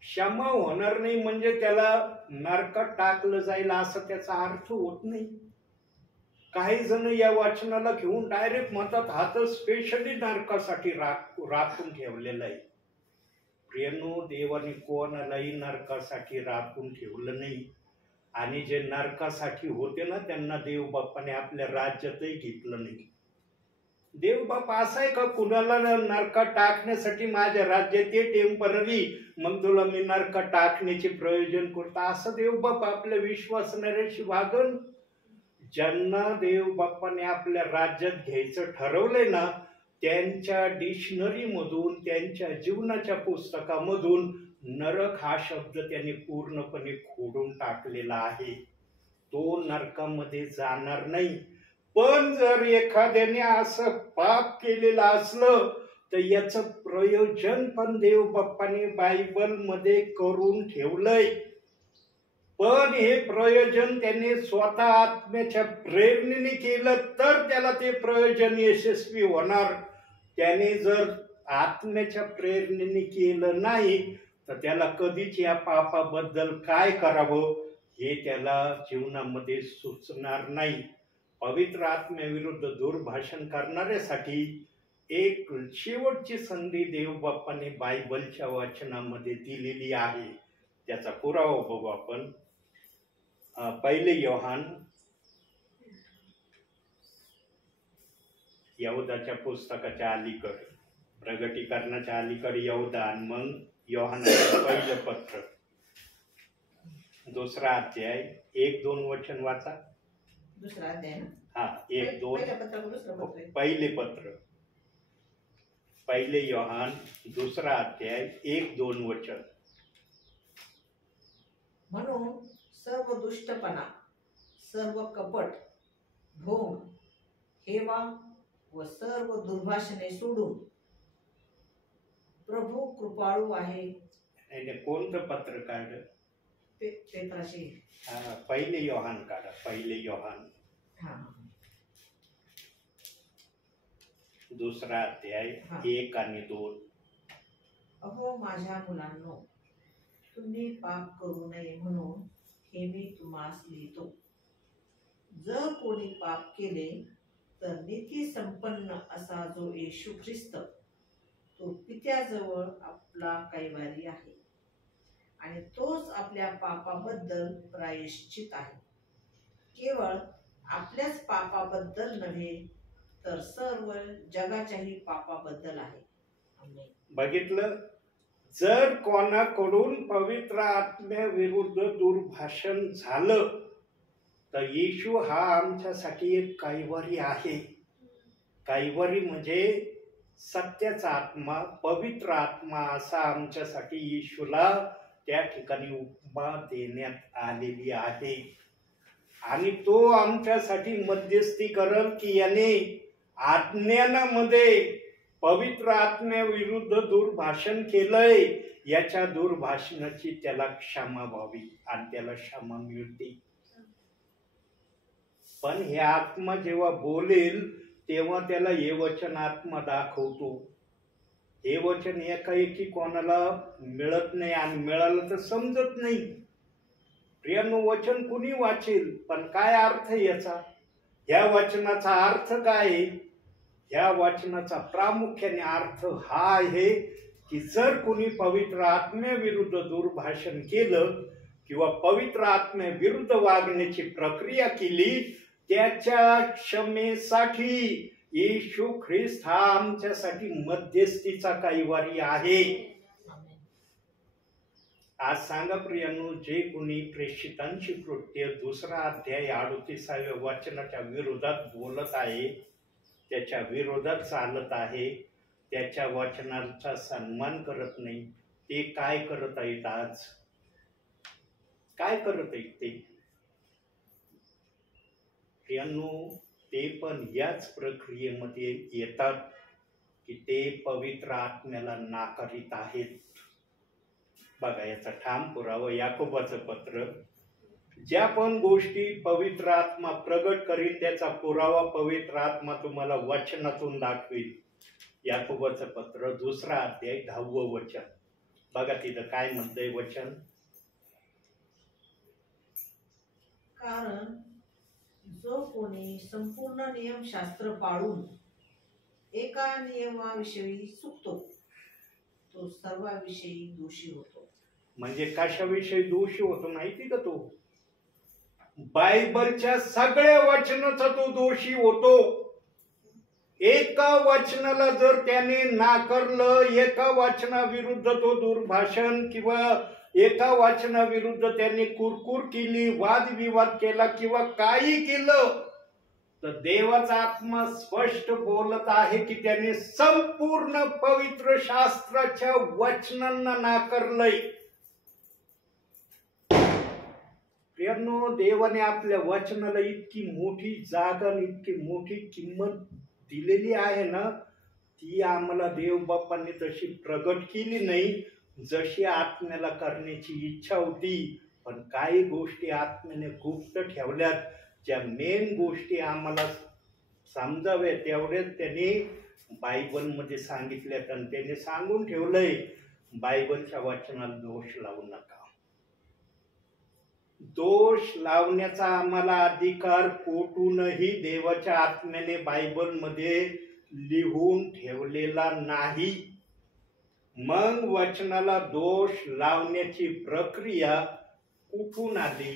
क्षमा होणार नाही म्हणजे त्याला नरकात टाकलं जाईल असं त्याचा अर्थ होत नाही. काही जण या वाचनाला घेऊन डायरेक्ट म्हणतात हा तर स्पेशली नरकासाठी राखून ठेवलेला आहे. प्रियांनो, देवाने कोणालाही नरकासाठी राखून ठेवलं नाही. आणि जे नरकासाठी होते ना त्यांना देव बाप्पाने आपल्या राज्यातही घेतलं नाही. देव बाप्पा असा आहे का कुणाला नरकात टाकण्यासाठी माझ्या राज्यात ये टेम्पररी मग तुला मी नरकात टाकण्याचे प्रयोजन करतो असं देव बाप्पा आपल्या विश्वासणाऱ्याशी वागन. ज्यांना देव बाप्पाने आपल्या राज्यात घ्यायचं ठरवलंय ना त्यांच्या डिक्शनरी मधून त्यांच्या जीवनाच्या पुस्तकामधून नरक हा शब्द त्यांनी पूर्णपणे खोडून टाकलेला आहे. तो नरकामध्ये जाणार नाही. पण जर एखाद्याने असं पाप केलेलं असलं तर याचं प्रयोजन पण देव बाप्पाने बायबल मध्ये करून ठेवलंय. पण हे प्रयोजन त्याने स्वतः आत्म्याच्या प्रेरणेने केलं तर त्याला ते प्रयोजन यशस्वी होणार. त्याने जर आत्म्याच्या प्रेरणेने केलं नाही तर त्याला कधीच या पापाबद्दल काय करावं हे त्याला जीवनामध्ये सुचणार नाही. पवित्र आत्म्याविरुद्ध दुर्भाषण करणाऱ्यासाठी एक शेवटची संधी देवबापाने बायबलच्या वाचनामध्ये दिलेली आहे. त्याचा पुरावा बघू आपण. पहिले योहान, यहुदाच्या पुस्तकाच्या अलीकडे, प्रगटीकरणाच्या अलीकडे यहुदा आणि मग योहानाचं पहिलं पत्र, 2रा अध्याय 1-2 वचन वाचा. 2रा अध्याय. हा, 1-2. पहिले पत्र, पहिले योहान 2रा अध्याय 1-2 वचन. म्हणून सर्व दुष्टपणा, सर्व कपट, ढोंग, हेवा व सर्व दुर्भाषणे सोडून प्रभू कृपाळू आहे. कोणतं पत्र काढलं? पेत्राशी. पहिले योहान काढा. पहिले योहान 2रा अध्याय 1 आणि 2. अहो माझ्या मुलांनो, तुम्ही पाप करू नये म्हणून हे मी तुम्हास लिहितो. जर कोणी पाप केले तर नीती संपन्न असा जो येशू ख्रिस्त तो पित्याजवळ आपला कैवारी आहे आणि तोच आपल्या पापाबद्दल प्रायश्चित आहे. केवळ आपल्याच पापाबद्दल नव्हे तर सर्व जगाच्याही पापाबद्दल आहे. आमेन. बघितलं, जर कोणाकडून पवित्र आत्म्याविरुद्ध दुर्भाषण झालं तर येशू हा आमच्यासाठी एक कैवारी आहे. कैवारी म्हणजे सत्याचा आत्मा, पवित्र आत्मा, असा आमच्यासाठी येशूला त्या ठिकाणी उपमा देण्यात आलेली आहे. आणि तो आमच्यासाठी मध्यस्थी करल की याने आज्ञानामध्ये पवित्र आत्म्याविरुद्ध दुर्भाषण केलंय, याच्या दुर्भाषणाची त्याला क्षमा व्हावी आणि त्याला क्षमा मिळते. पण हे आत्मा जेव्हा बोलेल तेव्हा त्याला हे वचन आत्मा दाखवतो. हे वचन एकाएकी कोणाला मिळत नाही आणि मिळालं तर समजत नाही. प्रियांनो, वचन कुणी वाचेल पण काय अर्थ याचा? ह्या वचनाचा अर्थ काय? ह्या वचनाचा प्रामुख्याने अर्थ हा आहे की जर कोणी पवित्र आत्म्याविरुद्ध दुर्भाषण केलं किंवा पवित्र आत्म्याविरुद्ध वागण्याची प्रक्रिया केली, त्याच्या क्षमेसाठी येशू ख्रिस्त हा आमच्यासाठी मध्यस्थीचा कैवारी आहे. आज सांगा प्रियांनो, जे कोणी प्रेषितांची कृत्य 2रा अध्याय 38व्या वचनाच्या विरोधात बोलत आहे, त्याच्या विरोधात चालत आहे, त्याच्या वचनाचा सन्मान करत नाही, ते काय करत आहेत? आज काय करत आहेत ते? प्रियांनो, ते पण याच प्रक्रियेमध्ये येतात की ते पवित्र आत्म्याला नाकारित आहेत. बघा, याचा ठाम पुरावा याकोबाचं पत्र. ज्या पण गोष्टी पवित्र आत्मा प्रगट करील त्याचा पुरावा पवित्र आत्मा तुम्हाला वचनातून दाखवेल. याकोबाचं पत्र 2रा अध्याय 10वं वचन. बघा तिथं काय म्हणतंय वचन. कारण जो कोणी संपूर्ण नियमशास्त्र पाळून एका नियमाविषयी चुकतो तो सर्वाविषयी दोषी होतो. म्हणजे कशाविषयी दोषी होतो माहिती का? तो बायबलच्या सगळ्या वचनाचा तो दोषी होतो. एका वचनाला जर त्याने नाकारलं, एका वचनाविरुद्ध तो दुर्भाषण किंवा एका वचनाविरुद्ध त्यांनी कुरकुर केली, वादविवाद केला किंवा काही केलं, तर देवाचा आत्मा स्पष्ट बोलत आहे की त्याने संपूर्ण पवित्र शास्त्राच्या वचनांना नाकारलंय. प्रियांनो, देवाने आपल्या वचनाला इतकी मोठी जागा आणि इतकी मोठी किंमत दिलेली आहे ना, ती आम्हाला देवबापांनी तशी प्रगट केली नाही जशी आत्म्याला करण्याची इच्छा होती. पण काही गोष्टी आत्म्याने गुप्त ठेवल्यात, ज्या मेन गोष्टी आम्हाला समजाव्या तेवढेच त्यांनी बायबलमध्ये सांगितल्यात. आणि त्याने सांगून ठेवलंय, बायबलच्या वचनाला दोष लावू नका. दोष लावण्याचा आम्हाला अधिकार कोठूनही देवाच्या आत्म्याने बायबलमध्ये लिहून ठेवलेला नाही. मग वचनाला दोष लावण्याची प्रक्रिया कुठून आली,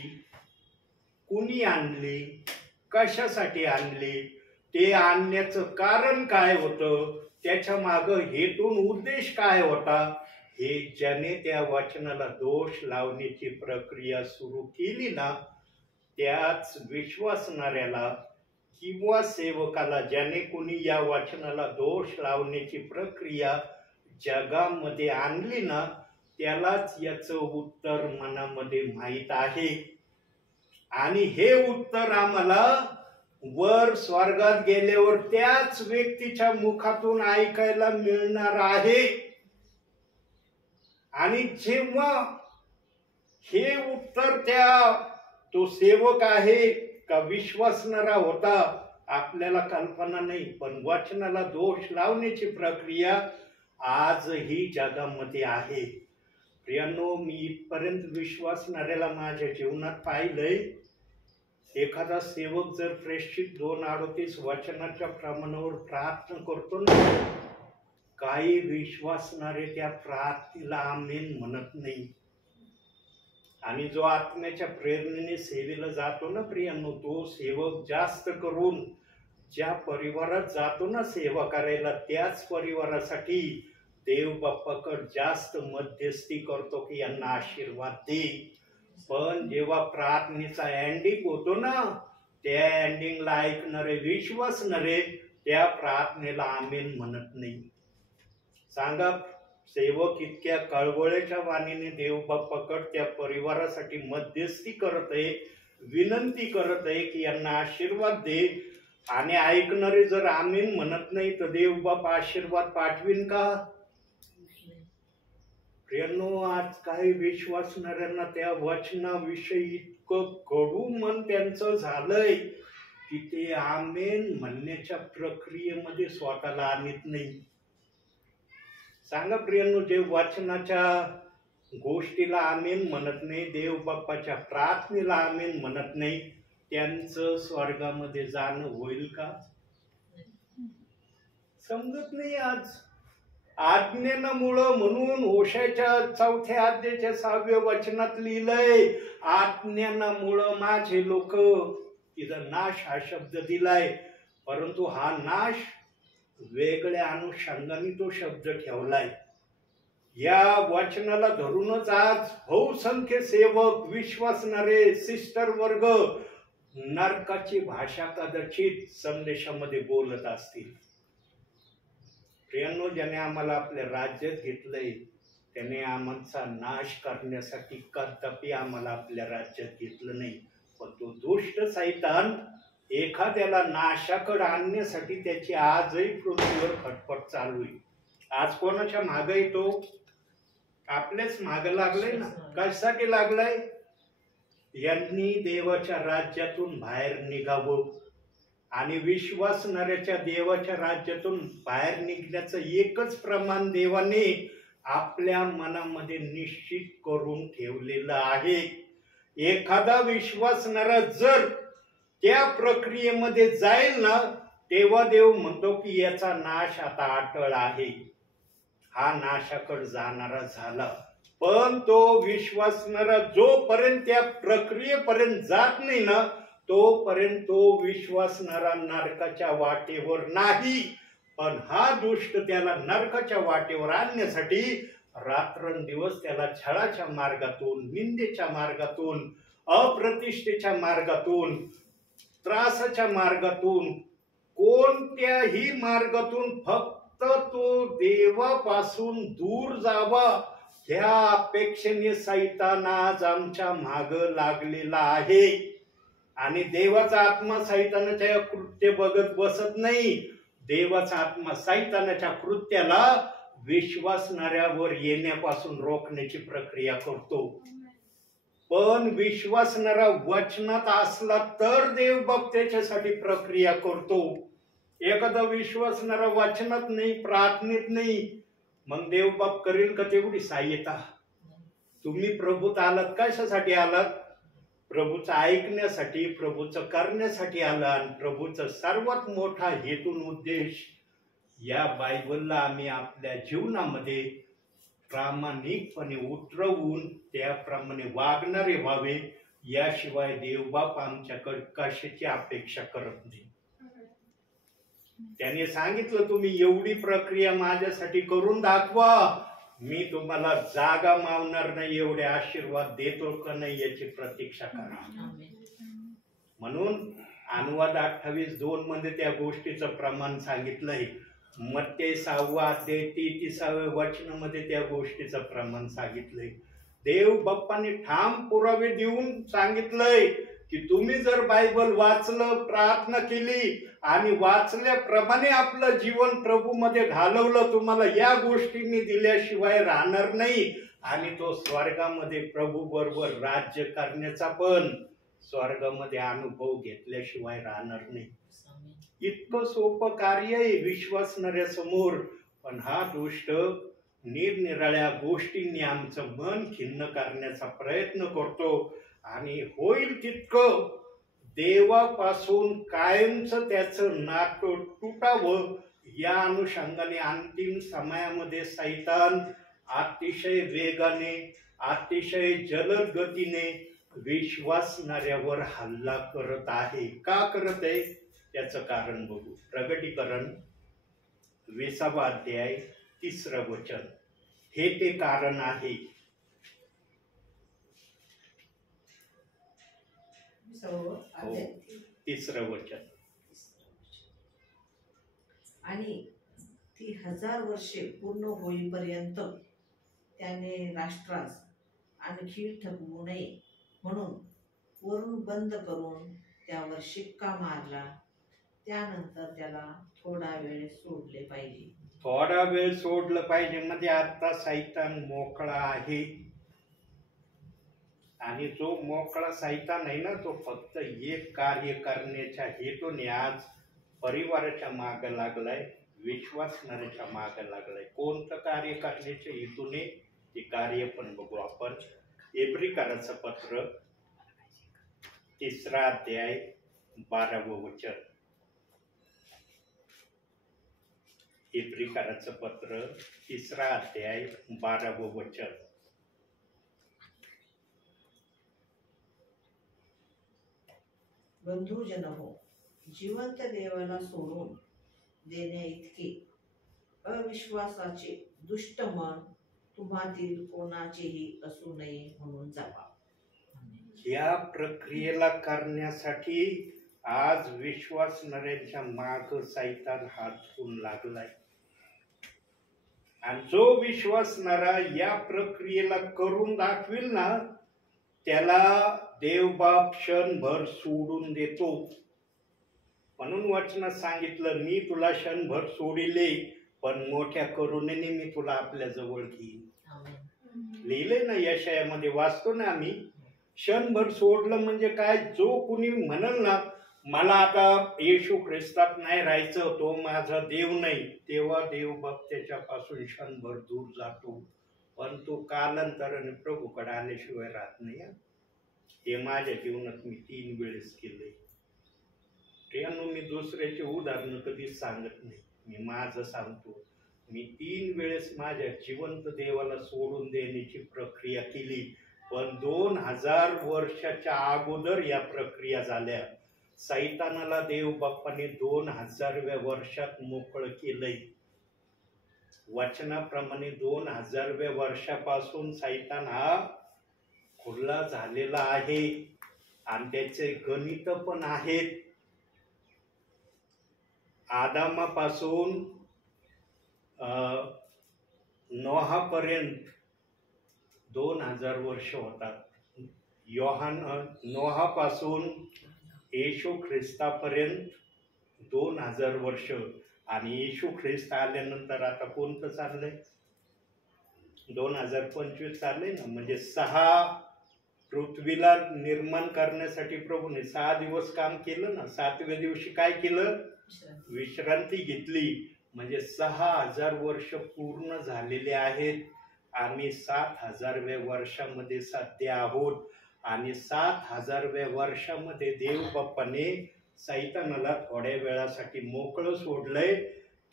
कुणी आणली, कशासाठी आणली, ते आणण्याचं कारण काय होतं, त्याच्या मागं हेतून उद्देश काय होता, हे ज्याने त्या वचनाला दोष लावण्याची प्रक्रिया सुरू केली ना, त्याच विश्वासणाऱ्याला किंवा सेवकाला, ज्याने कोणी या वचनाला दोष लावण्याची प्रक्रिया जगामध्ये आणली ना, त्यालाच याचं उत्तर मनामध्ये माहीत आहे. आणि हे उत्तर आम्हाला वर स्वर्गात गेल्यावर त्याच व्यक्तीच्या मुखातून ऐकायला मिळणार आहे. आणि जेव्हा हे उत्तर तो सेवक आहे का विश्वासणारा होता आपल्याला कल्पना नाही, पण वचनाला दोष लावण्याची प्रक्रिया आजही जगामध्ये आहे. प्रियांनो, मी इथपर्यंत विश्वासणाऱ्याला माझ्या जीवनात पाहिलंय. एखादा सेवक जर प्रेषित 2:38 वचनाच्या प्रमाणावर प्रार्थना करतो ना, काही विश्वासणारे त्या प्रार्थनेला आमेन म्हणत नाही. आणि जो आत्म्याच्या प्रेरणेने सेवेला जातो ना प्रियांनो, तो सेवक जास्त करून ज्या परिवारात जातो ना सेवा करायला, त्याच परिवारासाठी देव बाप्पाकडे जास्त मध्यस्थी करतो की यांना आशीर्वाद दे. पण जेव्हा प्रार्थनेचा एंडिंग होतो ना, त्या एंडिंगला ऐकणारे विश्वासणारे त्या प्रार्थनेला आमेन म्हणत नाही. सांगा, सेवक इतक्या कळवळेच्या वाणीने देव बाप्पाकडे त्या परिवारासाठी मध्यस्थी करत आहे, विनंती करत आहे की यांना आशीर्वाद दे, आणि ऐकणारे जर आमीन म्हणत नाही तर देव बाप्पा आशीर्वाद पाठवीन का? प्रियांनो, आज काही विश्वासणाऱ्यांना त्या वचनाविषयी इतकं कडू मन त्यांचं झालंय की ते आमेन म्हणण्याच्या प्रक्रियेमध्ये स्वतःला आणत नाही. सांगा प्रियांनो, जे वचनाच्या गोष्टीला आमेन म्हणत नाही, देव बाप्पाच्या प्रार्थनेला आमेन म्हणत नाही, त्यांचं स्वर्गामध्ये जाणं होईल का? समजत नाही. आज आज्ञेनं मुळं म्हणून होशायच्या 4 अध्यायाच्या 6व्या वचनात लिहिलंय, आज्ञेनं मुळं माझे लोक, तिथं नाश हा शब्द दिलाय, परंतु हा नाश वेगळ्या अनुषंगाने तो शब्द ठेवलाय. या वचनाला धरूनच आज बहुसंख्य सेवक, विश्वासणारे सिस्टर वर्ग नरकाची भाषा कदाचित संदेशामध्ये बोलत असतील. प्रियांनो, ज्याने आम्हाला आपल्या राज्यात घेतलंय त्याने आमचा नाश करण्यासाठी कदापि आम्हाला आपल्या राज्यात घेतलं नाही. पण तो दुष्ट सैतान एखाद्याला नाशाकडे आणण्यासाठी त्याची आजही पृथ्वीवर खटपट चालू आहे. आज कोणाच्या मागे येतो? आपलेच मागे लागले ना. कशासाठी लागलाय? यांनी देवाच्या राज्यातून बाहेर निघावं. आणि विश्वासणाऱ्याच्या देवाच्या राज्यातून बाहेर निघण्याचं एकच प्रमाण देवाने आपल्या मनामध्ये निश्चित करून ठेवलेलं आहे. एखादा विश्वासणारा जर त्या प्रक्रियेमध्ये जाईल ना, तेव्हा देव म्हणतो की याचा नाश आता अटळ आहे, हा नाशाकडे जाणारा झाला. पण तो विश्वासणारा जोपर्यंत त्या प्रक्रियेपर्यंत जात नाही ना, तोपर्यंत तो विश्वासणारा नरकाच्या वाटेवर नाही. पण हा दुष्ट त्याला नरकाच्या वाटेवर आणण्यासाठी रात्रंदिवस त्याला छळाच्या मार्गातून, निंदेच्या मार्गातून, अप्रतिष्ठेच्या मार्गातून, त्रासाच्या मार्गातून, कोणत्याही मार्गातून फक्त तो देवापासून दूर जावा ह्या अपेक्षेने सैतान आज आमच्या माग लागलेला आहे. आणि देवाचा आत्मा सैतानाच्या कृत्य बघत बसत नाही. देवाचा आत्मा सैतानाच्या कृत्याला विश्वासणाऱ्यावर येण्यापासून रोखण्याची प्रक्रिया करतो. पण विश्वासणारा वचनात असला तर देवबाप त्याच्यासाठी प्रक्रिया करतो. एखादा विश्वासणारा वचनात नाही, प्रार्थनेत नाही, मग देवबाप करेल का तेवढी सहाय्यता? तुम्ही प्रभूत आलात, कशासाठी आलात? प्रभूचं ऐकण्यासाठी, प्रभूचं करण्यासाठी आला. आणि प्रभूचा सर्वात मोठा हेतून उद्देश या बायबलला आम्ही आपल्या जीवनामध्ये प्रामाणिकपणे उतरवून त्याप्रमाणे वागणारे व्हावे. याशिवाय देवबाप आमच्याकडे कशाची अपेक्षा करत नाही. त्याने सांगितलं तुम्ही एवढी प्रक्रिया माझ्यासाठी करून दाखवा, मी तुम्हाला जागा मावणार नाही, एवढे आशीर्वाद देतो का नाही याची प्रतीक्षा करा. म्हणून अनुवाद 28:2 मध्ये त्या गोष्टीचं प्रमाण सांगितलंय. मत्ते 6 अध्याय 33 वचनामध्ये त्या गोष्टीचं प्रमाण सांगितलंय. देव बाप्पाने ठाम पुरावे देऊन सांगितलंय की तुम्ही जर बायबल वाचलं, प्रार्थना केली आणि वाचल्याप्रमाणे आपलं जीवन प्रभूमध्ये घालवलं, तुम्हाला या गोष्टींनी दिल्याशिवाय राहणार नाही. आणि तो स्वर्गामध्ये प्रभू बरोबर राज्य करण्याचा पण स्वर्गामध्ये अनुभव घेतल्याशिवाय राहणार नाही. इतकं सोपं कार्य आहे विश्वासणाऱ्या समोर. पण हा दुष्ट निरनिराळ्या गोष्टींनी आमचं मन खिन्न करण्याचा प्रयत्न करतो. आणि होईल तितकं देवापासून कायमचं त्याचं नातं तुटावं या अनुषंगाने अंतिम समयामध्ये सैतान अतिशय वेगाने, अतिशय जलद गतीने विश्वासणाऱ्यावर हल्ला करत आहे. का करत आहे त्याचं कारण बघू. प्रगटीकरण 20 अध्याय 3 वचन हे ते कारण आहे. 3 वचन. आणि ती 1000 वर्षे पूर्ण होईपर्यंत त्याने राष्ट्रास आणखी ठगवू नये म्हणून वरून बंद करून त्यावर शिक्का मारला. त्यानंतर त्याला थोडा वेळ सोडले पाहिजे. थोडा वेळ सोडलं पाहिजे म्हणजे आता सैतान मोकळा आहे. आणि जो मोकळा सैतान आहे ना, तो फक्त एक कार्य करण्याच्या हेतूने आज परिवाराच्या मागे लागलाय, विश्वासणाऱ्याच्या मागे लागलाय. कोणतं कार्य करण्याच्या हेतूने ते कार्य पण बघू आपण. एब्रिकाराचं पत्र 3 अध्याय 12 वचन. एब्रिकाराचं पत्र 3 अध्याय 12 वचन. बंधुजन हो, जिवंत देवाला सोडून देण्या इतके अविश्वासाचे दुष्ट मन तुम्हातील कोणाचेही असू नये म्हणून जपा. या प्रक्रियेला करण्यासाठी आज विश्वासणाऱ्यांच्या माग सैतान हात धरून लागलाय. आणि जो विश्वासणारा या प्रक्रियेला करून दाखविल ना, त्याला देवबाप क्षणभर सोडून देतो. म्हणून वचनात सांगितलं, मी तुला क्षणभर सोडिले पण मोठ्या करुणेने मी तुला आपल्या जवळ घेईन. लिहिले ना यशायामध्ये, वाचतो ना आम्ही. क्षणभर सोडलं म्हणजे काय? जो कुणी म्हणल ना मला आता येशू ख्रिस्तात नाही राहायचं, तो माझा देव नाही, तेव्हा देवबाप त्याच्यापासून क्षणभर दूर जातो. पण तो कालांतराने प्रभूकडे आल्याशिवाय राहत नाही. हे माझ्या जीवनात मी 3 वेळेस केलंय. त्यानं मी दुसऱ्याचे उदाहरण कधीच सांगत नाही, मी माझं सांगतो. मी 3 वेळेस माझ्या जिवंत देवाला सोडून देण्याची प्रक्रिया केली. पण 2000 वर्षाच्या अगोदर या प्रक्रिया झाल्या. सैतानाला देव बाप्पाने 2000व्या वर्षात मोकळं केलंय. वचनाप्रमाणे 2000व्या वर्षापासून सैतान हा खुला झालेला आहे. आणि त्याचे गणित पण आहेत. आदामापासून नोहापर्यंत 2000 वर्ष होतात. नोहापासून येशू ख्रिस्तापर्यंत 2000 वर्ष. आणि येशू ख्रिस्त आल्यानंतर आता कोणतं चाललंय? 2025 चाललंय ना. म्हणजे 6 पृथ्वीला निर्माण करण्यासाठी प्रभूने 6 दिवस काम केलं ना, 7व्या दिवशी काय केलं? विश्रांती घेतली. म्हणजे 6000 वर्ष पूर्ण झालेले आहेत. आम्ही 7000व्या वर्षामध्ये सध्या आहोत आणि 7000व्या वर्षामध्ये देव बाप्पाने सैतानाला थोड्या वेळासाठी मोकळं सोडलंय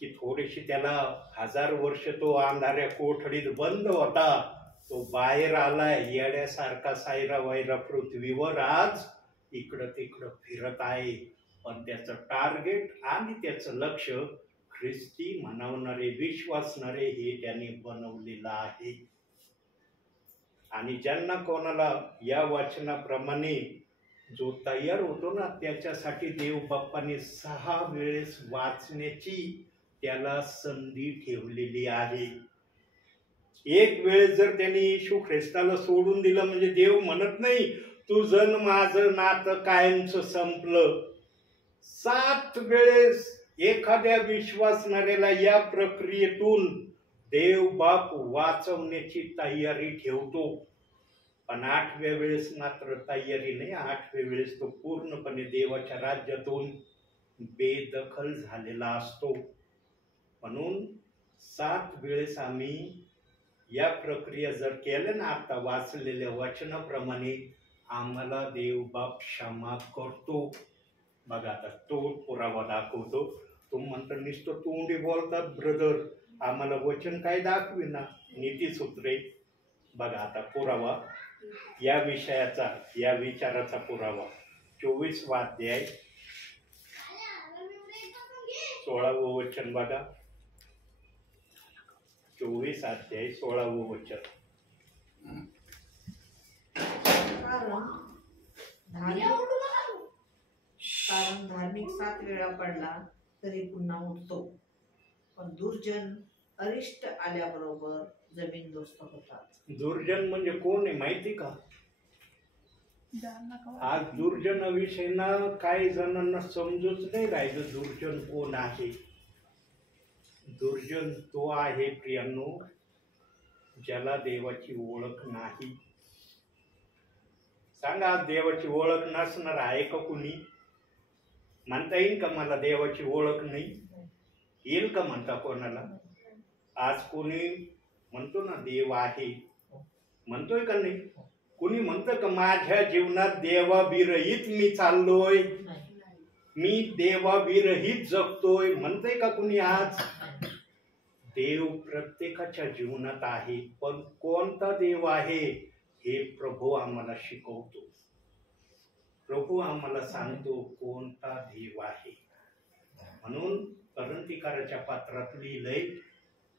की थोडीशी त्याला 1000 वर्ष तो अंधाऱ्या कोठडीत बंद होता, तो बाहेर आलाय. येड्यासारखा सायरा वायरा पृथ्वीवर आज इकडं तिकडं फिरत आहे. पण त्याचं टार्गेट आणि त्याचं लक्ष ख्रिस्ती म्हणवणारे विश्वासणारे हे त्याने बनवलेलं आहे. आणि ज्यांना कोणाला या वचनाप्रमाणे जो तयार होतो ना, त्याच्यासाठी देव बाप्पाने 6 वेळेस वाचण्याची त्याला संधी ठेवलेली आहे. एक वेळेस जर त्यांनी येशू ख्रिस्ताला सोडून दिलं म्हणजे देव म्हणत नाही तुझं माझं नातं कायमचं संपलं. 7 वेळेस एखाद्या विश्वासणाऱ्याला या प्रक्रियेतून देव बाप वाचवण्याची तयारी ठेवतो. पण 8व्या वेळेस मात्र तयारी नाही. 8व्या वेळेस तो पूर्णपणे देवाच्या राज्यातून बेदखल झालेला असतो. म्हणून 7 वेळेस आम्ही या प्रक्रिया जर केल्या ना, आता वाचलेल्या वचनाप्रमाणे आम्हाला देव बाप क्षमा करतो. बघा आता तो पुरावा दाखवतो. तो म्हणतो नुसतं तोंडी बोलतात ब्रदर, आम्हाला वचन काय दाखविना, नीतीसूत्रे. बघा आता पुरावा या विषयाचा, या विचाराचा पुरावा 24वा अध्याय 16वं वचन बघा. 24 अध्याय 16वं वचन. कारण धार्मिक 7 वेळा पडला तरी पुन्हा उठतो, पण दुर्जन अरिष्ट आल्याबरोबर जमीनदोस्त होतात. दुर्जन म्हणजे कोण आहे माहिती का? आज दुर्जनाविषयी ना काही जणांना समजूच नाही राहिलं दुर्जन कोण आहे. दुर्जन तो आहे प्रियांनो ज्याला देवाची ओळख नाही. सांगा, आज देवाची ओळख नसणार आहे का कुणी? म्हणता येईल का मला देवाची ओळख नाही? येईल का म्हणता कोणाला? आज कोणी म्हणतो ना देव आहे, म्हणतोय का नाही? कुणी म्हणतं का माझ्या जीवनात देवाविरहित मी चाललोय, मी देवाविरहित जगतोय, म्हणतंय का कुणी आज? देव प्रत्येकाच्या जीवनात आहे, पण कोणता देव आहे हे प्रभू आम्हाला शिकवतो. प्रभू आम्हाला सांगतो कोणता देव आहे. म्हणून करंथीकराच्या पत्रात लिहिलंय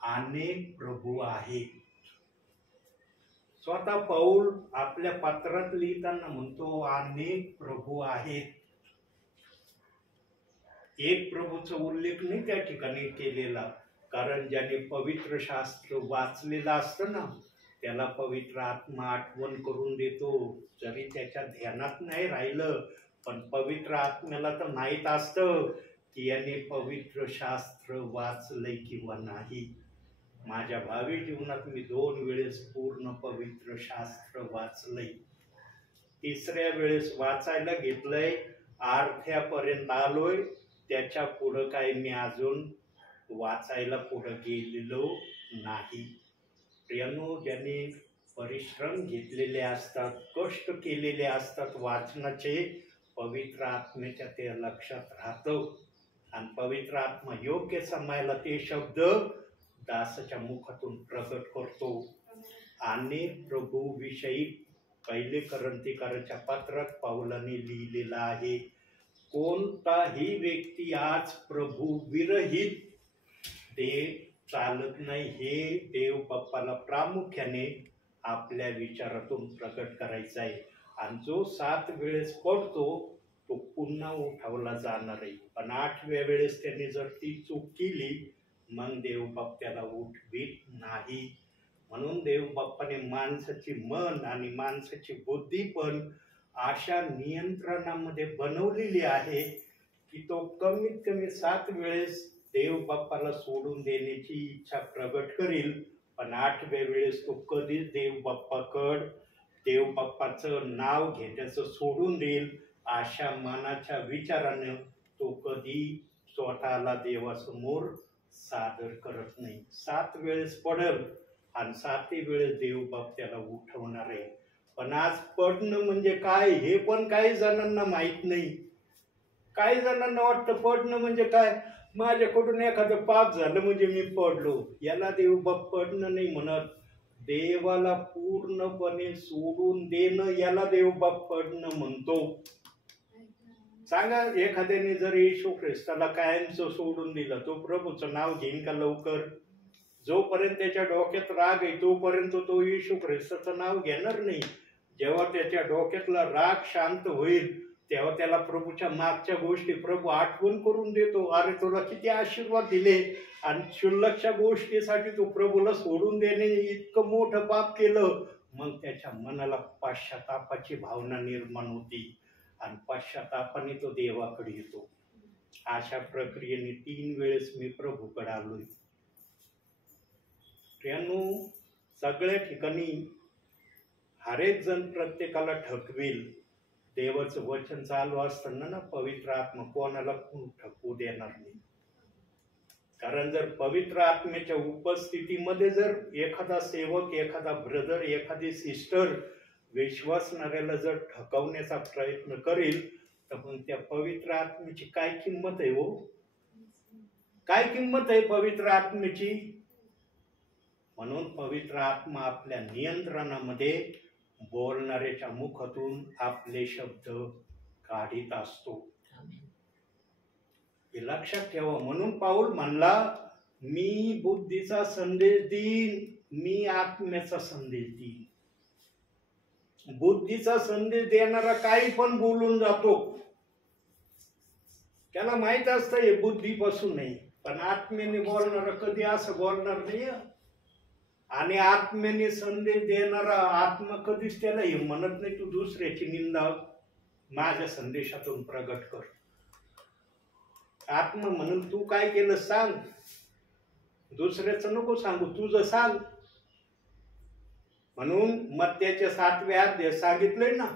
अनेक प्रभू आहेत. स्वतः पौल आपल्या पत्रात लिहिताना म्हणतो अनेक प्रभू आहेत. एक प्रभूचा उल्लेख नाही त्या ठिकाणी केलेला, कारण ज्याने पवित्र शास्त्र वाचलेलं असतं ना त्याला पवित्र आत्मा आठवण करून देतो. जरी त्याच्या ध्यानात नाही राहिलं पण पवित्र आत्म्याला तर माहीत असतं की याने पवित्र शास्त्र वाचलंय किंवा नाही. माझ्या भावी जीवनात मी 2 वेळेस पूर्ण पवित्र शास्त्र वाचलंय. 3ऱ्या वेळेस वाचायला घेतलंय, अर्ध्यापर्यंत आलोय, त्याच्या पुढं काय मी अजून वाचायला पुढं गेलेलो नाही. प्रियांनो, ज्यांनी परिश्रम घेतलेले असतात, कष्ट केलेले असतात वाचनाचे, पवित्र आत्म्याच्या ते लक्षात राहतं आणि पवित्र आत्मा योग्य समयाला ते शब्द दासाच्या मुखातून प्रकट करतो. आणि प्रभू विषयी पहिले करंथीकराच्या पत्रात पौलाने लिहिलेला आहे, कोणताही व्यक्ती आज प्रभू विरहित ते चालत नाही. हे देव बाप्पाला प्रामुख्याने आपल्या विचारातून प्रकट करायचं आहे. आणि जो 7 वेळेस पडतो तो पुन्हा उठवला जाणार आहे. पण 8व्या वेळेस त्यांनी जर ती चूक केली मग देव बाप त्याला उठवीत नाही. म्हणून देव बाप्पाने माणसाची मन आणि माणसाची बुद्धी पण अशा नियंत्रणामध्ये बनवलेली आहे की तो कमीत कमी 7 वेळेस देव बाप्पाला सोडून देण्याची इच्छा प्रगट करील, पण 8व्या वेळेस तो कधीच देव बाप्पाकड देव बाप्पाचं नाव घेण्याचं सोडून देईल, अशा मनाच्या विचारानं तो कधी स्वतःला देवासमोर सादर करत नाही. 7 वेळेस पडल आणि 7ही वेळेस देव बाप त्याला उठवणार आहे. पण आज पडणं म्हणजे काय हे पण काही जणांना माहित नाही. काही जणांना वाटतं पडणं म्हणजे काय, माझ्याकडून एखादं पाप झालं म्हणजे मी पडलो. याला देव बाप पडणं नाही म्हणत. देवाला पूर्णपणे सोडून देणं याला देव बाप पडणं म्हणतो. सांगा, एखाद्याने जर येशू ख्रिस्ताला कायमचं सोडून दिलं, तो प्रभूचं नाव घेईन का लवकर? जोपर्यंत त्याच्या डोक्यात राग आहे तोपर्यंत तो येशू ख्रिस्ताचं नाव घेणार नाही. जेव्हा त्याच्या डोक्यातला राग शांत होईल तेव्हा त्याला प्रभूच्या मागच्या गोष्टी प्रभू आठवण करून देतो. अरे तुला किती आशीर्वाद दिले आणि क्षुल्लकच्या गोष्टीसाठी तू प्रभूला सोडून देणे इतकं मोठं पाप केलं. मग त्याच्या मनाला पश्चातापाची भावना निर्माण होती आणि पश्चातापाने तो देवाकडे येतो. अशा प्रक्रियेने 3 वेळेस मी प्रभूकडे आलोय. त्यानु सगळ्या ठिकाणी हरेक जण प्रत्येकाला ठकवेल. देवाचं वचन चालू असताना ना पवित्र आत्मा कोणाला ठकवू देणार नाही. कारण जर पवित्र आत्म्याच्या उपस्थितीमध्ये जर एखादा सेवक, एखादा ब्रदर, एखादी सिस्टर विश्वासणाऱ्याला जर ठकवण्याचा प्रयत्न करेल तर मग त्या पवित्र आत्म्याची काय किंमत आहे हो? काय किंमत आहे पवित्र आत्म्याची? म्हणून पवित्र आत्मा आपल्या नियंत्रणामध्ये बोलणाऱ्याच्या मुखातून आपले शब्द काढीत असतो. हे लक्षात ठेवा. म्हणून पाऊल म्हणला, मी बुद्धीचा संदेश देईन, मी आत्म्याचा संदेश देईन. बुद्धीचा संदेश देणारा काही पण बोलून जातो. त्याला माहित असतं हे बुद्धीपासून नाही. पण आत्म्याने बोलणारा कधी असं बोलणार नाही. आणि आत्म्याने संदेश देणारा आत्मा कधीच त्याला हे म्हणत नाही तू दुसऱ्याची निंदा माझ्या संदेशातून प्रगट कर. आत्मा म्हणून तू काय केलं सांग, दुसऱ्याचं नको सांगू, तुझं सांग. म्हणून मत्त्याच्या 7व्या अध्यायात सांगितलंय ना,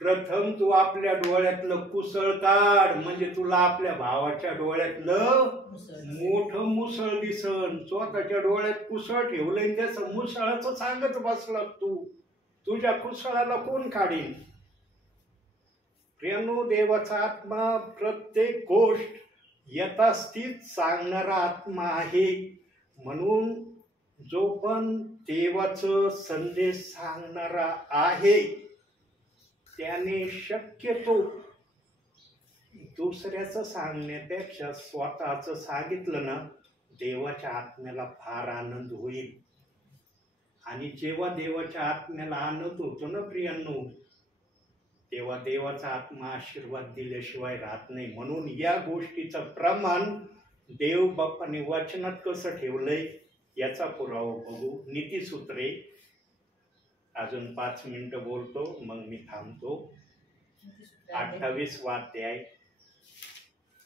प्रथम तू आपल्या डोळ्यातलं कुसळ काढ, म्हणजे तुला आपल्या भावाच्या डोळ्यातलं मोठं मुसळ दिसन. स्वतःच्या डोळ्यात कुसळ ठेवलंय त्याचं मुसळाचं सांगत बसला तू. तुझ्या कुसळाला कोण काढीन? प्रियानो, देवाचा आत्मा प्रत्येक गोष्ट यथास्थित सांगणारा आत्मा आहे. म्हणून जो पण देवाचं संदेश सांगणारा आहे त्याने शक्यतो दुसऱ्याचं सांगण्यापेक्षा स्वतःचं सांगितलं ना, देवाच्या आत्म्याला फार आनंद होईल. आणि जेव्हा देवाच्या आत्म्याला आनंद होतो ना प्रियांनो, तेव्हा देवाचा आत्मा आशीर्वाद दिल्याशिवाय राहत नाही. म्हणून या गोष्टीचं प्रमाण देव बाप्पाने वचनात कसं ठेवलंय याचा पुरावा बघू. नीतिसूत्रे अजून 5 मिनिटं बोलतो मग मी थांबतो. 28 अध्याय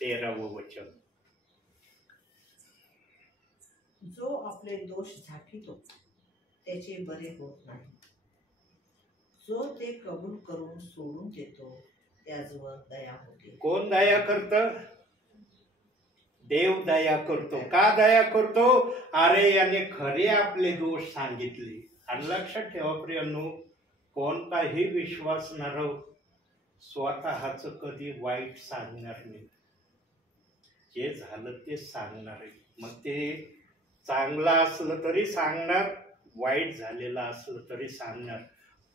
13वं वचन. जो आपले दोष झाकीतो त्याचे बरे होत नाही, जो ते कबूल करून सोडून देतो त्याचवर दया होते. कोण दया करतं? देव दया करतो. का दया करतो? अरे याने खरे आपले दोष सांगितले. आणि लक्षात ठेवा प्रियांनो, कोणताही विश्वासणारा स्वतःच कधी वाईट सांगणार नाही. जे झालं ते सांगणार आहे. मग ते चांगलं असलं तरी सांगणार, वाईट झालेलं असलं तरी सांगणार.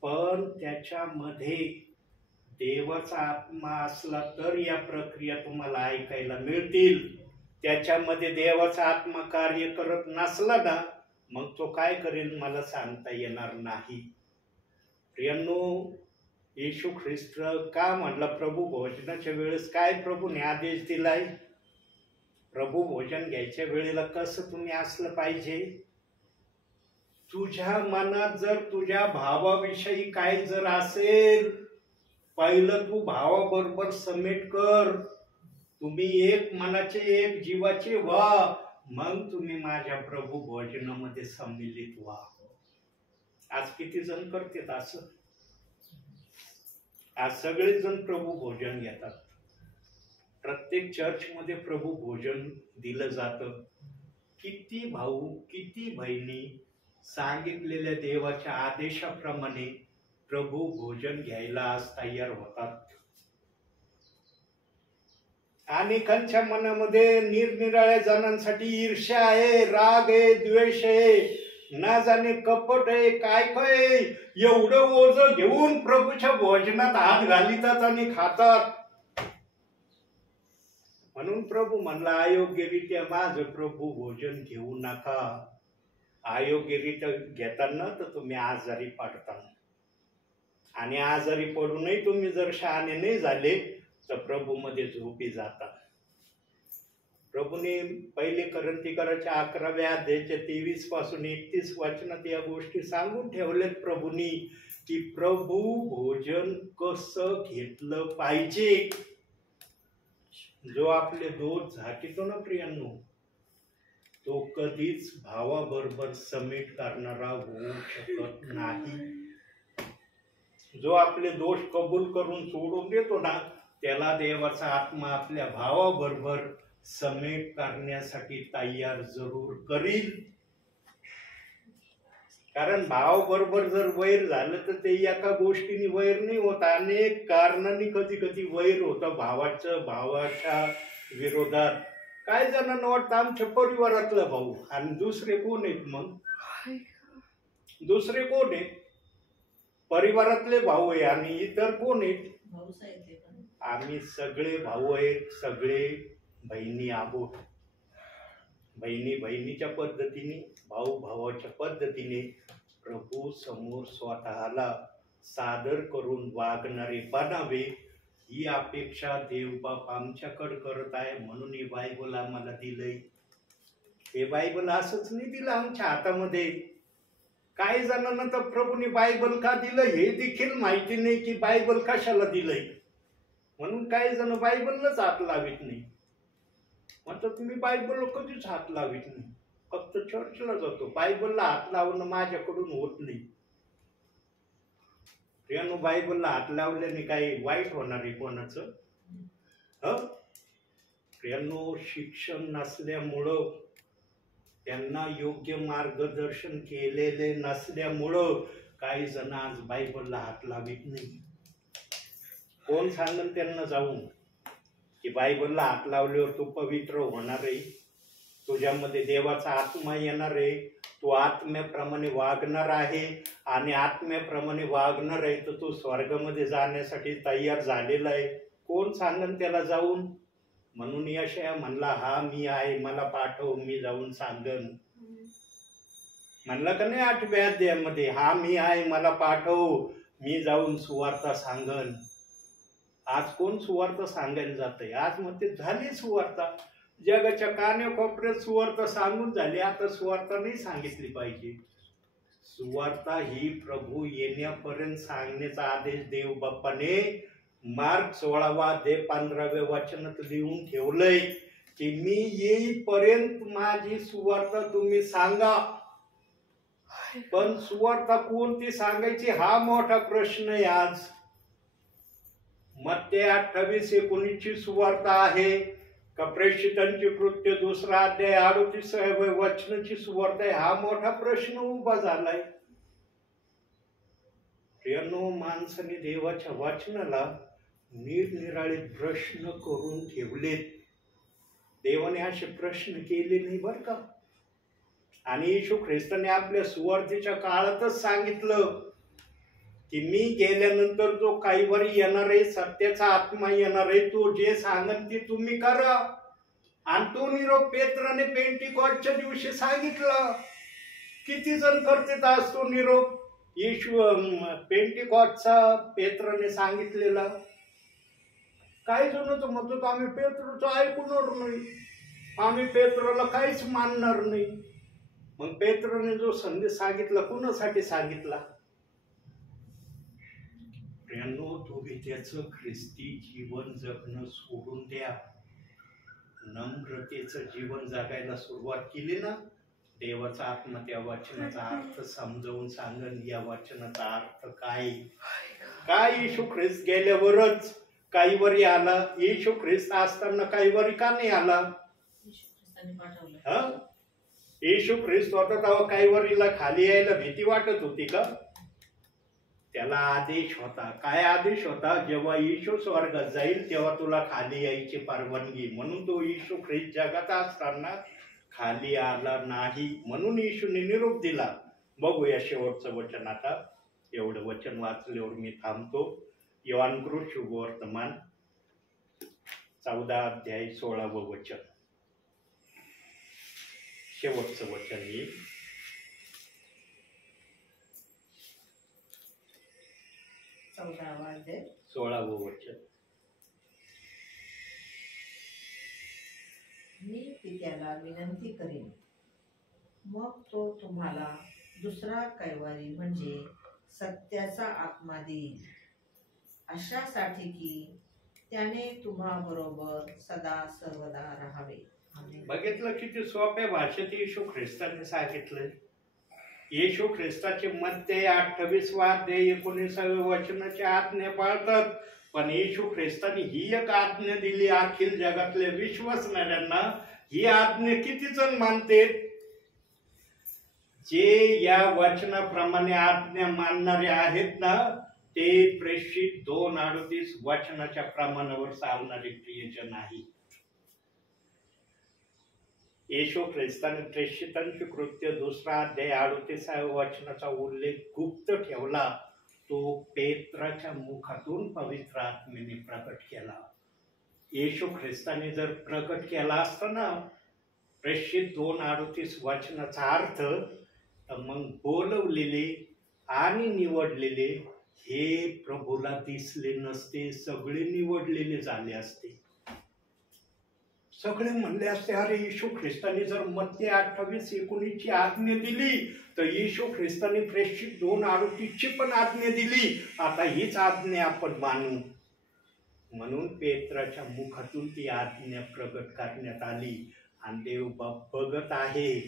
पण त्याच्यामध्ये देवाचा आत्मा असला तर या प्रक्रिया तुम्हाला ऐकायला मिळतील. त्याच्यामध्ये देवाचा आत्मा कार्य करत नसला ना, मग तो काय करेल मला सांगता येणार नाही. प्रियांनो, येशू ख्रिस्त का म्हणला प्रभू भोजनाच्या वेळेस काय प्रभूने आदेश दिलाय? प्रभू भोजन घ्यायच्या वेळेला कसं तुम्ही असलं पाहिजे? तुझ्या मनात जर तुझ्या भावाविषयी काय जर असेल, पहिलं तू भावाबरोबर समेट कर. तुम्ही एक मनाचे एक जीवाचे व्हा, मग तुम्ही माझ्या प्रभू भोजनामध्ये सम्मिलित व्हा. आज किती जण करतात असं? आज सगळे जण प्रभू भोजन घेतात. प्रत्येक चर्चमध्ये प्रभू भोजन दिलं जातं. किती भाऊ किती बहिणी सांगितलेल्या देवाच्या आदेशाप्रमाणे प्रभू भोजन घ्यायला आज तयार होतात. अनेकांच्या मनामध्ये निरनिराळ्या जणांसाठी ईर्ष्या आहे, राग आहे, द्वेष आहे, ना जाणे कपट आहे, काय काय एवढं ओझं घेऊन प्रभूच्या भोजनात हात घालितात आणि खातात. म्हणून प्रभू म्हणला अयोग्यरित्या माझं प्रभू भोजन घेऊ नका. अयोग्यरित्या घेताना तर तुम्ही आजारी पडता आणि आजारी पडूनही तुम्ही जर शहाणे नाही झाले तर प्रभू मध्ये झोपी जातात. प्रभूने पहिले करंथीकराच्या 11व्या अध्यायाच्या 23 पासून 31 वचनात या गोष्टी सांगून ठेवल्यात प्रभूंनी की प्रभू भोजन कसं घेतलं पाहिजे. जो आपले दोष झाकीतो ना प्रियांनो, तो कधीच भावाबरोबर समेट करणारा होऊ शकत नाही. जो आपले दोष कबूल करून सोडून देतो ना, त्याला देवाचा आत्मा आपल्या भावाबरोबर समेट करण्यासाठी तयार जरूर करील. कारण भावाबरोबर जर वैर झालं तर ते एका गोष्टीने वैर नाही होत, अनेक कारणांनी कधी कधी वैर होतं भावाच्या विरोधात. काय जणांना वाटतं आमच्या परिवारातला भाऊ आणि दुसरे कोण आहेत? मग दुसरे कोण आहेत? परिवारातले भाऊ आहे आणि इतर कोण आहेत? आम्ही सगळे भाऊ आहेत, सगळे बहिणी आहोत. बहिणी बहिणीच्या पद्धतीने, भाऊ भावाच्या पद्धतीने प्रभू समोर स्वतःला सादर करून वागणारे बनावे, ही अपेक्षा देवबाप आमच्याकडे करत आहे. म्हणून हे बायबल आम्हाला दिलंय. हे बायबल असंच नाही दिलं आमच्या हातामध्ये. काही जणांना तर प्रभूने बायबल का दिलं हे देखील माहिती नाही की बायबल कशाला दिलंय. म्हणून काही जण बायबललाच हात लावित नाही. म्हणतात तुम्ही बायबलला कधीच हात लावित नाही, फक्त चर्चला जातो. बायबलला हात लावणं माझ्याकडून होत नाही. प्रियानो, बायबलला हात लावल्याने काही वाईट होणार आहे कोणाचं? प्रियानो, शिक्षण नसल्यामुळं, त्यांना योग्य मार्गदर्शन केलेले नसल्यामुळं काही जण आज बायबलला हात लावित नाही. कोण सांगेल त्यांना जाऊन की बायबलला हात लावल्यावर तू पवित्र होणार आहे, तुझ्यामध्ये देवाचा आत्मा येणार आहे, तू आत्म्याप्रमाणे वागणार आहे आणि आत्म्याप्रमाणे वागणार आहे तर तू स्वर्गामध्ये जाण्यासाठी तयार झालेला आहे. कोण सांगन त्याला जाऊन? म्हणून यशाया म्हणला, हा मी आहे, मला पाठव, मी जाऊन सांगन. म्हणलं का नाही 8व्या अध्यायामध्ये, हा मी आहे, मला पाठव, मी जाऊन सुवार्ता सांगन. आज कोण सुवार्ता सांगायला जातंय? आज मग ते झाली सुवार्ता, जगाच्या कान्याकोपऱ्यात सुवार्ता सांगून झाली. आता सुवार्ता नाही सांगितली पाहिजे. सुवार्ता ही प्रभू येण्यापर्यंत सांगण्याचा आदेश देव बाप्पाने मार्क 16 अध्याय 15व्या वचनात लिहून ठेवलंय की मी येईपर्यंत माझी सुवार्ता तुम्ही सांगा. पण सुवार्ता कोणती सांगायची हा मोठा प्रश्न आहे आज. मत्ते 28:19 सुवार्ता आहे का प्रेषितांची कृत्य 2 अध्याय 38व्या वचनाची सुवार्ता आहे? हा मोठा प्रश्न उभा झालाय. प्रियांनो, माणसाने देवाच्या वचनाला निरनिराळे प्रश्न करून ठेवलेत. देवाने असे प्रश्न केले नाही बर का. आणि येशू ख्रिस्ताने आपल्या सुवार्थेच्या काळातच सांगितलं की मी गेल्यानंतर जो काहीवर येणार आहे, सत्याचा आत्मा येणार आहे, तो जे सांगन ते तुम्ही करा. आणि तो निरोप पेत्राने पेंटिकॉस्टच्या दिवशी सांगितला. किती जण करतात आज तो निरोप? येशू पेंटिकॉस्टचा पेत्राने सांगितलेला. काही जण तर म्हणतो आम्ही पेत्राचं ऐकणार नाही, आम्ही पेत्राला काहीच मानणार नाही. मग पेत्राने जो संदेश सांगितला कोणासाठी सांगितला? प्रियांनो, तुम्ही त्याचं ख्रिस्ती जीवन जगणं सोडून द्या. नम्रतेचं जीवन जगायला सुरुवात केली ना, देवाचा आत्मा त्या वचनाचा अर्थ समजावून सांगन. या वचनाचा अर्थ काय काय येशू ख्रिस्त गेल्यावरच काहीवरी आला. येशू ख्रिस्त असताना काहीवरी का नाही आला? येशू ख्रिस्त होता तेव्हा काहीवरीला खाली यायला भीती वाटत होती का? त्याला आदेश होता. काय आदेश होता? जेव्हा येशू स्वर्गात जाईल तेव्हा तुला खाली यायची परवानगी. म्हणून तो येशू ख्रिस्त जगात असताना खाली आला नाही. म्हणून येशूने निरोप दिला. बघूया शेवटचं वचन. आता एवढं वचन वाचल्यावर मी थांबतो. योहानकृत शुभवर्तमान 14 अध्याय 16 वचन, शेवटचं वचन येईल. 16 वचन. मी पित्याला विनंती करीन, मग तो तुम्हाला दुसरा कैवारी म्हणजे सत्याचा आत्मा देईल, अशासाठी की त्याने तुम्हा बरोबर सदा सर्वदा राहावे. बघितलं किती सोप्या भाषेत येशू ख्रिस्ताने सांगितलं. येशू ख्रिस्ताचे मध्य 28 अध्याय 19 वचनाची आज्ञा पाळतात. पण येशू ख्रिस्ताने ही एक आज्ञा दिली अखिल जगातल्या विश्वासणाऱ्यांना. ही आज्ञा किती जण मानते? जे या वचनाप्रमाणे आज्ञा मानणारे आहेत ना, ते प्रेषित 2:38 वचनाच्या प्रमाणावर चालणारे प्रियजन आहे. येशू ख्रिस्ताने प्रेषितांची कृत्य 2 अध्याय 38 वचनाचा उल्लेख गुप्त ठेवला. तो पेत्राच्या मुखातून पवित्र आत्म्याने प्रकट केला. येशू ख्रिस्ताने जर प्रकट केला असता ना प्रेषित 2:38 वचनाचा अर्थ, तर मग बोलवलेले आणि निवडलेले हे प्रभूला दिसले नसते. सगळे निवडलेले झाले असते. सगळे म्हणले असते, अरे येशू ख्रिस्ताने जर मत्ते 28:19 ची आज्ञा दिली तर येशू ख्रिस्ताने प्रेषित 2:38 ची पण आज्ञा दिली. आता हीच आज्ञा आपण मानू. म्हणून पेत्राच्या मुखातून ती आज्ञा प्रगट करण्यात आली. आणि देव बाप बघत आहे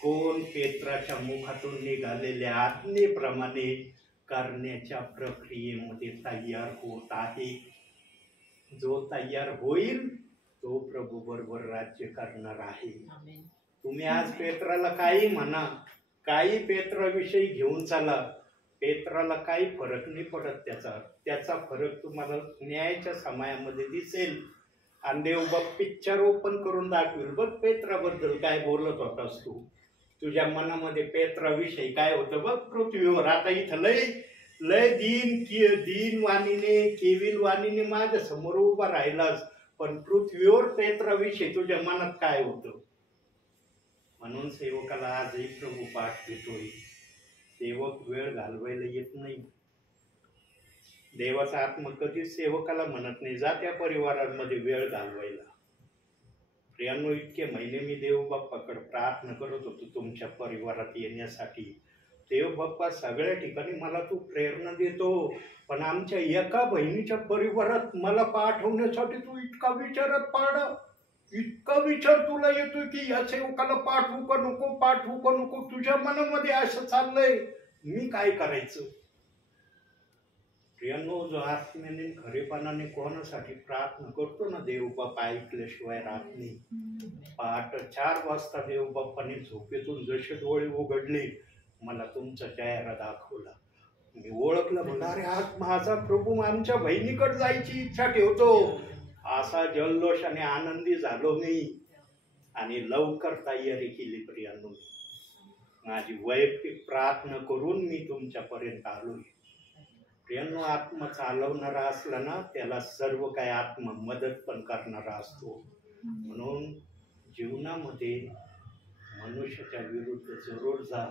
कोण पेत्राच्या मुखातून निघालेल्या आज्ञेप्रमाणे करण्याच्या प्रक्रियेमध्ये तयार होत आहे. जो तयार होईल तो प्रभू बरोबर राज्य करणार आहे. तुम्ही आज पेत्राला काही म्हणा, काही पेत्राविषयी घेऊन चला, पेत्राला काही फरक नाही पडत. त्याचा फरक तुम्हाला न्यायाच्या समयामध्ये दिसेल. आणि देवबाप पिक्चर ओपन करून दाखवेल, बघ पेत्राबद्दल काय बोलत होतास तू, तुझ्या मनामध्ये पेत्राविषयी काय होतं बघ पृथ्वीवर. आता इथं लय दीन वाणीने केविल वाणीने माझ्या समोर उभा राहिलास, पण पृथ्वीवर पेत्राविषयी तुझ्या मनात काय होतं? म्हणून सेवकाला आजही प्रभू पाठ देतोय. सेवक वेळ घालवायला येत नाही. देवाचा आत्मा कधीच सेवकाला म्हणत नाही जा त्या परिवारांमध्ये वेळ घालवायला. प्रियांनो, इतके महिने मी देव बाप्पाकडे प्रार्थना करत होतो तुमच्या परिवारात येण्यासाठी. देव बाप्पा सगळ्या ठिकाणी मला तू प्रेरणा देतो, पण आमच्या एका बहिणीच्या परिवारात मला पाठवण्यासाठी तू इतका विचारात पाडा, इतका विचार तुला येतोय की या सेवकाला पाठवू का नको. तुझ्या मनामध्ये असं चाललंय, मी काय करायचं? प्रियांनो, जो आत्म्याने खरेपणाने कोणासाठी प्रार्थना करतो ना, देव बाप्पा ऐकल्याशिवाय राहत नाही. पहाटे 4 वाजता देव बाप्पाने झोपेतून जसे डोळे उघडले, मला तुमचा चेहरा दाखवला. मी ओळखलं, म्हणलं अरे आज माझा प्रभू आमच्या बहिणीकडे जायची इच्छा ठेवतो. असा जल्लोष आणि आनंदी झालो मी आणि लवकर तयारी केली. प्रियांनो, माझी वैयक्तिक प्रार्थना करून मी तुमच्यापर्यंत आलोय. प्रियांनो, आत्मा चालवणारा असला ना, त्याला सर्व काही आत्मा मदत पण करणारा असतो. म्हणून जीवनामध्ये मनुष्याच्या विरुद्ध जरूर जा,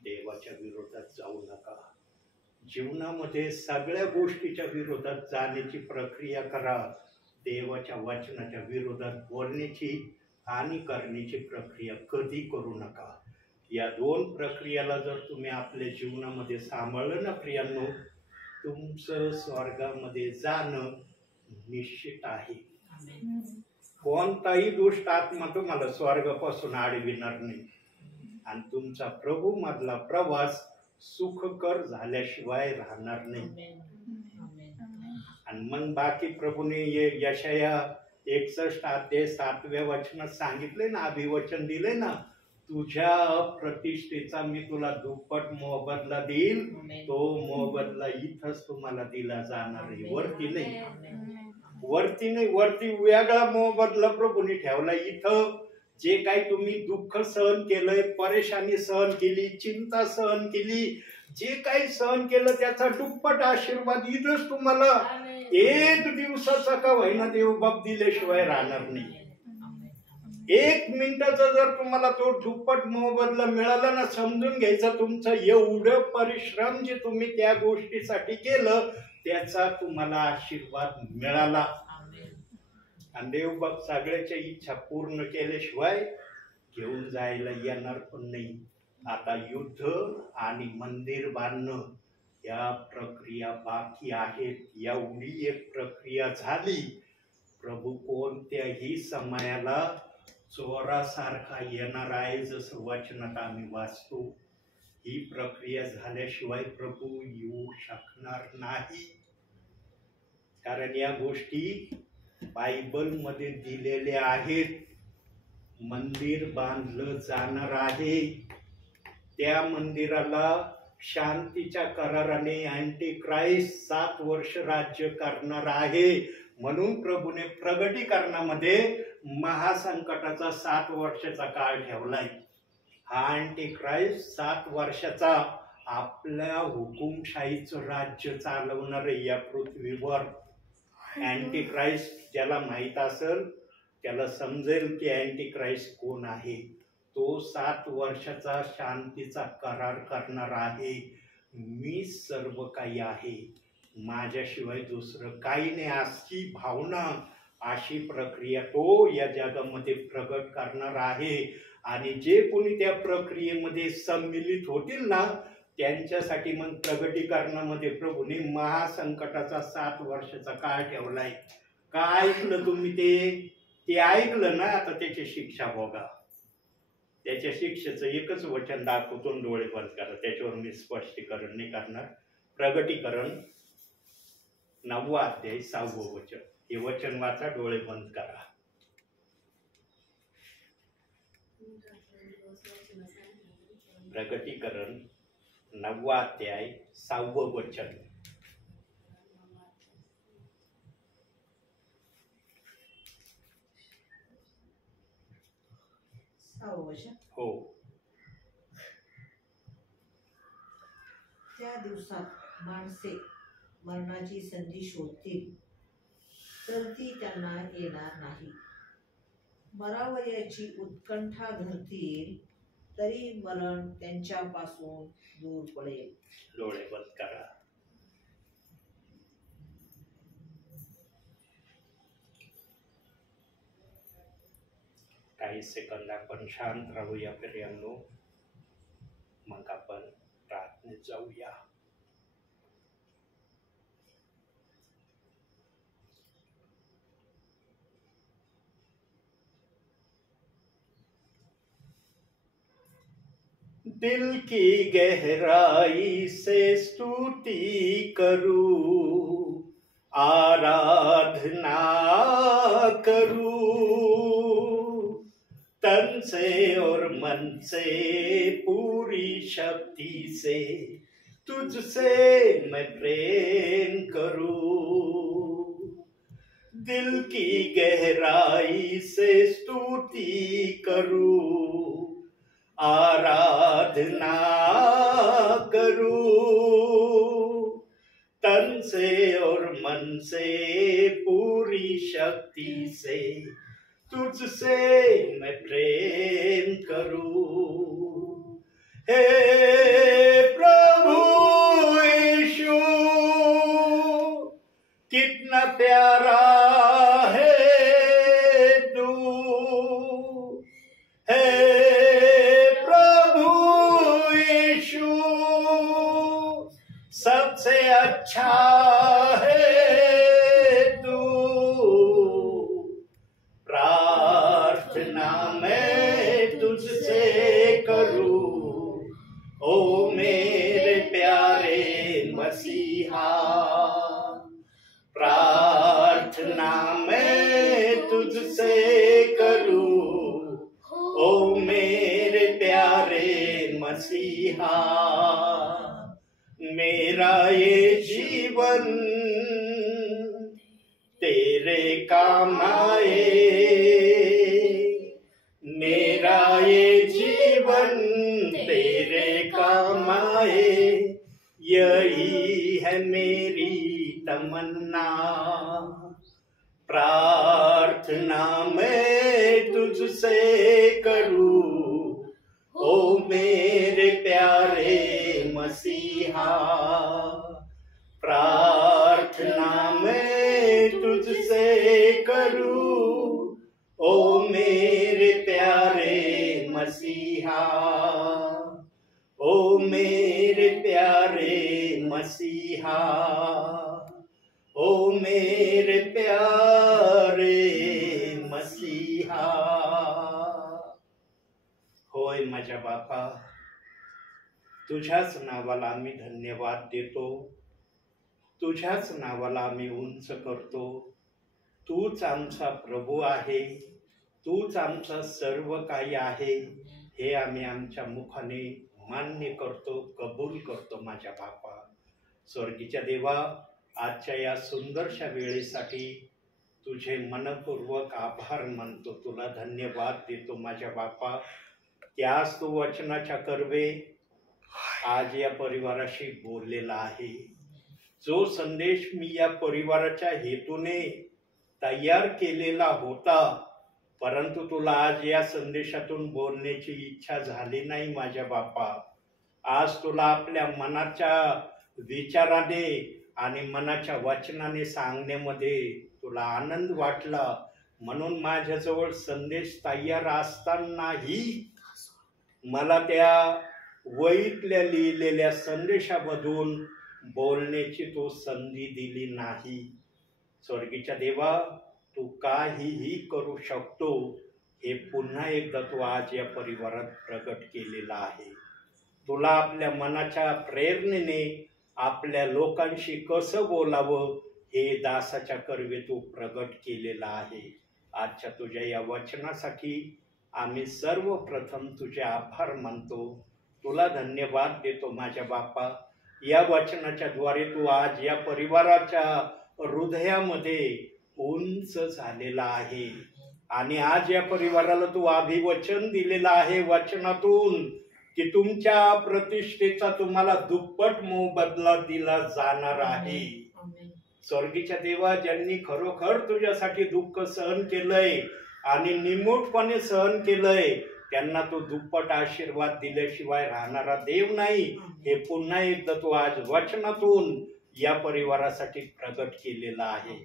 देवाच्या विरोधात जाऊ नका. जीवनामध्ये सगळ्या गोष्टीच्या विरोधात जाण्याची प्रक्रिया करा. देवाच्या वचनाच्या विरोधात बोलण्याची आणि करण्याची प्रक्रिया कधी करू नका. या 2 प्रक्रियाला जर तुम्ही आपल्या जीवनामध्ये सांभाळलं ना प्रियांनो, तुमचं स्वर्गामध्ये जाणं निश्चित आहे. कोणताही दुष्ट आत्मा तुम्हाला स्वर्गापासून अडविणार नाही. आणि तुमचा प्रभू मधला प्रवास सुखकर झाल्याशिवाय राहणार नाही. आणि मग बाकी प्रभूने यशाया 61 अध्याय 7व्या वचनात सांगितले ना, अभिवचन दिले ना, तुझ्या प्रतिष्ठेचा मी तुला दुप्पट मोबदला देईल. तो मोबदला इथंच तुम्हाला दिला जाणार आहे, वरती नाही. वरती नाही, वरती वेगळा मोबदला प्रभूने ठेवला. इथं जे काही तुम्ही दुःख सहन केलंय, परेशानी सहन केली, चिंता सहन केली, जे काही सहन केलं त्याचा दुप्पट आशीर्वाद इथंच तुम्हाला एक दिवसाचा का होईना देवबाप दिल्याशिवाय राहणार नाही. 1 मिनिटाचा जर तुम्हाला तो दुप्पट मोबदला मिळाला ना, समजून घ्यायचं तुमचं एवढं परिश्रम जे तुम्ही त्या गोष्टीसाठी केलं त्याचा तुम्हाला आशीर्वाद मिळाला. आणि देवबाप सगळ्याच्या इच्छा पूर्ण केल्याशिवाय घेऊन जायला येणार पण नाही. आता युद्ध आणि मंदिर बांधणं या प्रक्रिया बाकी आहेत. एवढी एक प्रक्रिया झाली, प्रभू कोणत्याही समयाला चोरासारखा येणार आहे, जसं वचनात आम्ही वाचतो. ही प्रक्रिया झाल्याशिवाय प्रभू येऊ शकणार नाही. कारण या गोष्टी बायबलमध्ये दिलेल्या आहेत. मंदिर बांधलं जाणार आहे, त्या मंदिराला शांतीच्या कराराने अँटी क्राइस्ट 7 वर्ष राज्य करणार आहे. म्हणून प्रभूने प्रगटीकरणामध्ये महासंकटाचा 7 वर्षाचा काळ ठेवलाय. हा अँटी क्राइस्ट 7 वर्षाचा आपल्या हुकुमशाहीचं राज्य चालवणार आहे या पृथ्वीवर. अँटी क्राइस्ट ज्याला माहित असेल त्याला समजेल की अँटी क्राइस्ट कोण आहे. तो 7 वर्षाचा शांतीचा करार करणार आहे. मी सर्व काही आहे, माझ्याशिवाय दुसरं काही नाही, अशी भावना, अशी प्रक्रिया तो या जगामध्ये प्रगट करणार आहे. आणि जे कोणी त्या प्रक्रियेमध्ये सम्मिलित होतील ना, त्यांच्यासाठी मग प्रगटीकरणामध्ये प्रभूने महासंकटाचा 7 वर्षाचा काळ ठेवलाय. काय ऐकलं तुम्ही? ते ऐकलं ना, आता त्याची शिक्षा भोगा. त्याच्या शिक्षेचं एकच वचन दाखवतो, डोळे बंद करा. त्याच्यावर मी स्पष्टीकरण नाही करणार. प्रगटीकरण 9वा अध्याय 6वं वचन. हे वचन वाचा, डोळे बंद करा. प्रगटीकरण 9वा अध्याय 6वं वचन. हो. त्या दिवसात माणसे मरणाची संधी शोधतील, तर ती त्यांना येणार नाही. मरावयाची उत्कंठा धरतील, तरी मरण त्यांच्यापासून दूर पडेल. डोळे बंद करा. काही सेकंद आपण शांत राहूया प्रियांनो, मग आपण प्रार्थनेत जाऊया. दिल की गहराई से स्तुति करूं, आराधना करूं, तन से और मन से पूरी शक्ति से तुझसे मैं प्रेम करूं. दिल की गहराई से स्तुति करूं, आराधना करूं, तन से और मन से पूरी शक्ति से तुझसे मैं प्रेम करूं. हे प्रभु यीशु, कितना प्यारा है तू. हे प्रभु यीशु, सबसे अच्छा है तू. प्रार्थना मैं तुझसे करूं, ओ मेरे प्यारे मसीहा, प्रार्थना मैं तुझसे करूं, ओ मेरे प्यारे मसीहा। मेरा ये जीवन तेरे काम आए, मेरा ये जीवन तेरे काम आए, यही है मेरी तमन्ना। प्रार्थना मैं तुझसे करूं, ओ मेरे प्यारे मसीहा। प्रार्थना मैं तुझसे करूं, ओ मेरे प्यारे मसीहा, ओ मेरे प्यारे मसीहा, ओ मेरे प्यारे मसीहा। होय माझ्या बापा, तुझ्याच नावाला आम्ही धन्यवाद देतो, तुझ्याच नावाला आम्ही उंच करतो। तूच आमचा प्रभू आहे, तूच आमचा सर्व काही आहे, हे आम्ही आमच्या मुखाने मान्य करतो, कबूल करतो माझ्या बापा। स्वर्गीच्या देवा, आजच्या या सुंदरशा वेळेसाठी तुझे मनपूर्वक आभार मानतो, तुला धन्यवाद देतो माझ्या बापा। त्याच तू वचनाच्या कर्वे आज या परिवाराशी बोललेला आहे। जो संदेश मी या परिवाराच्या हेतूने तयार केलेला होता, परंतु तुला आज या संदेशातून बोलण्याची इच्छा झाली नाही माझ्या बापा। आज तुला आपल्या मनाच्या विचाराने आणि मनाच्या वचनाने सांगण्यामध्ये तुला आनंद वाटला, म्हणून माझ्याजवळ संदेश तयार असतानाही मला त्या वहीतल्या लिहिलेल्या संदेशामधून बोलण्याची तो संधी दिली नाही। स्वर्गीच्या देवा, तू काहीही करू शकतो हे पुन्हा एकदा तू आज या परिवारात प्रगट केलेला आहे। तुला आपल्या मनाच्या प्रेरणेने आपल्या लोकांशी कसं बोलावं हे दासाच्या कर्वे तू प्रगट केलेला आहे। आजच्या तुझ्या या वचनासाठी आम्ही सर्वप्रथम तुझे आभार मानतो, तुला धन्यवाद देतो माझ्या बापा। या वचनाच्या द्वारे तू आज या परिवाराच्या हृदयामध्ये उंच झालेला आहे आणि आज या परिवाराला तू अभिवचन दिलेला आहे वचनातून की तुमच्या प्रतिष्ठेचा तुम्हाला दुप्पट मोबदला दिला जाणार आहे। स्वर्गीच्या देवा, ज्यांनी खरोखर तुझ्यासाठी दुःख सहन केलंय आणि निमूटपणे सहन केलंय, त्यांना तो दुप्पट आशीर्वाद दिल्याशिवाय राहणारा देव नाही, हे पुन्हा एकदा तू आज वचनातून या परिवारासाठी प्रगट केलेलं आहे।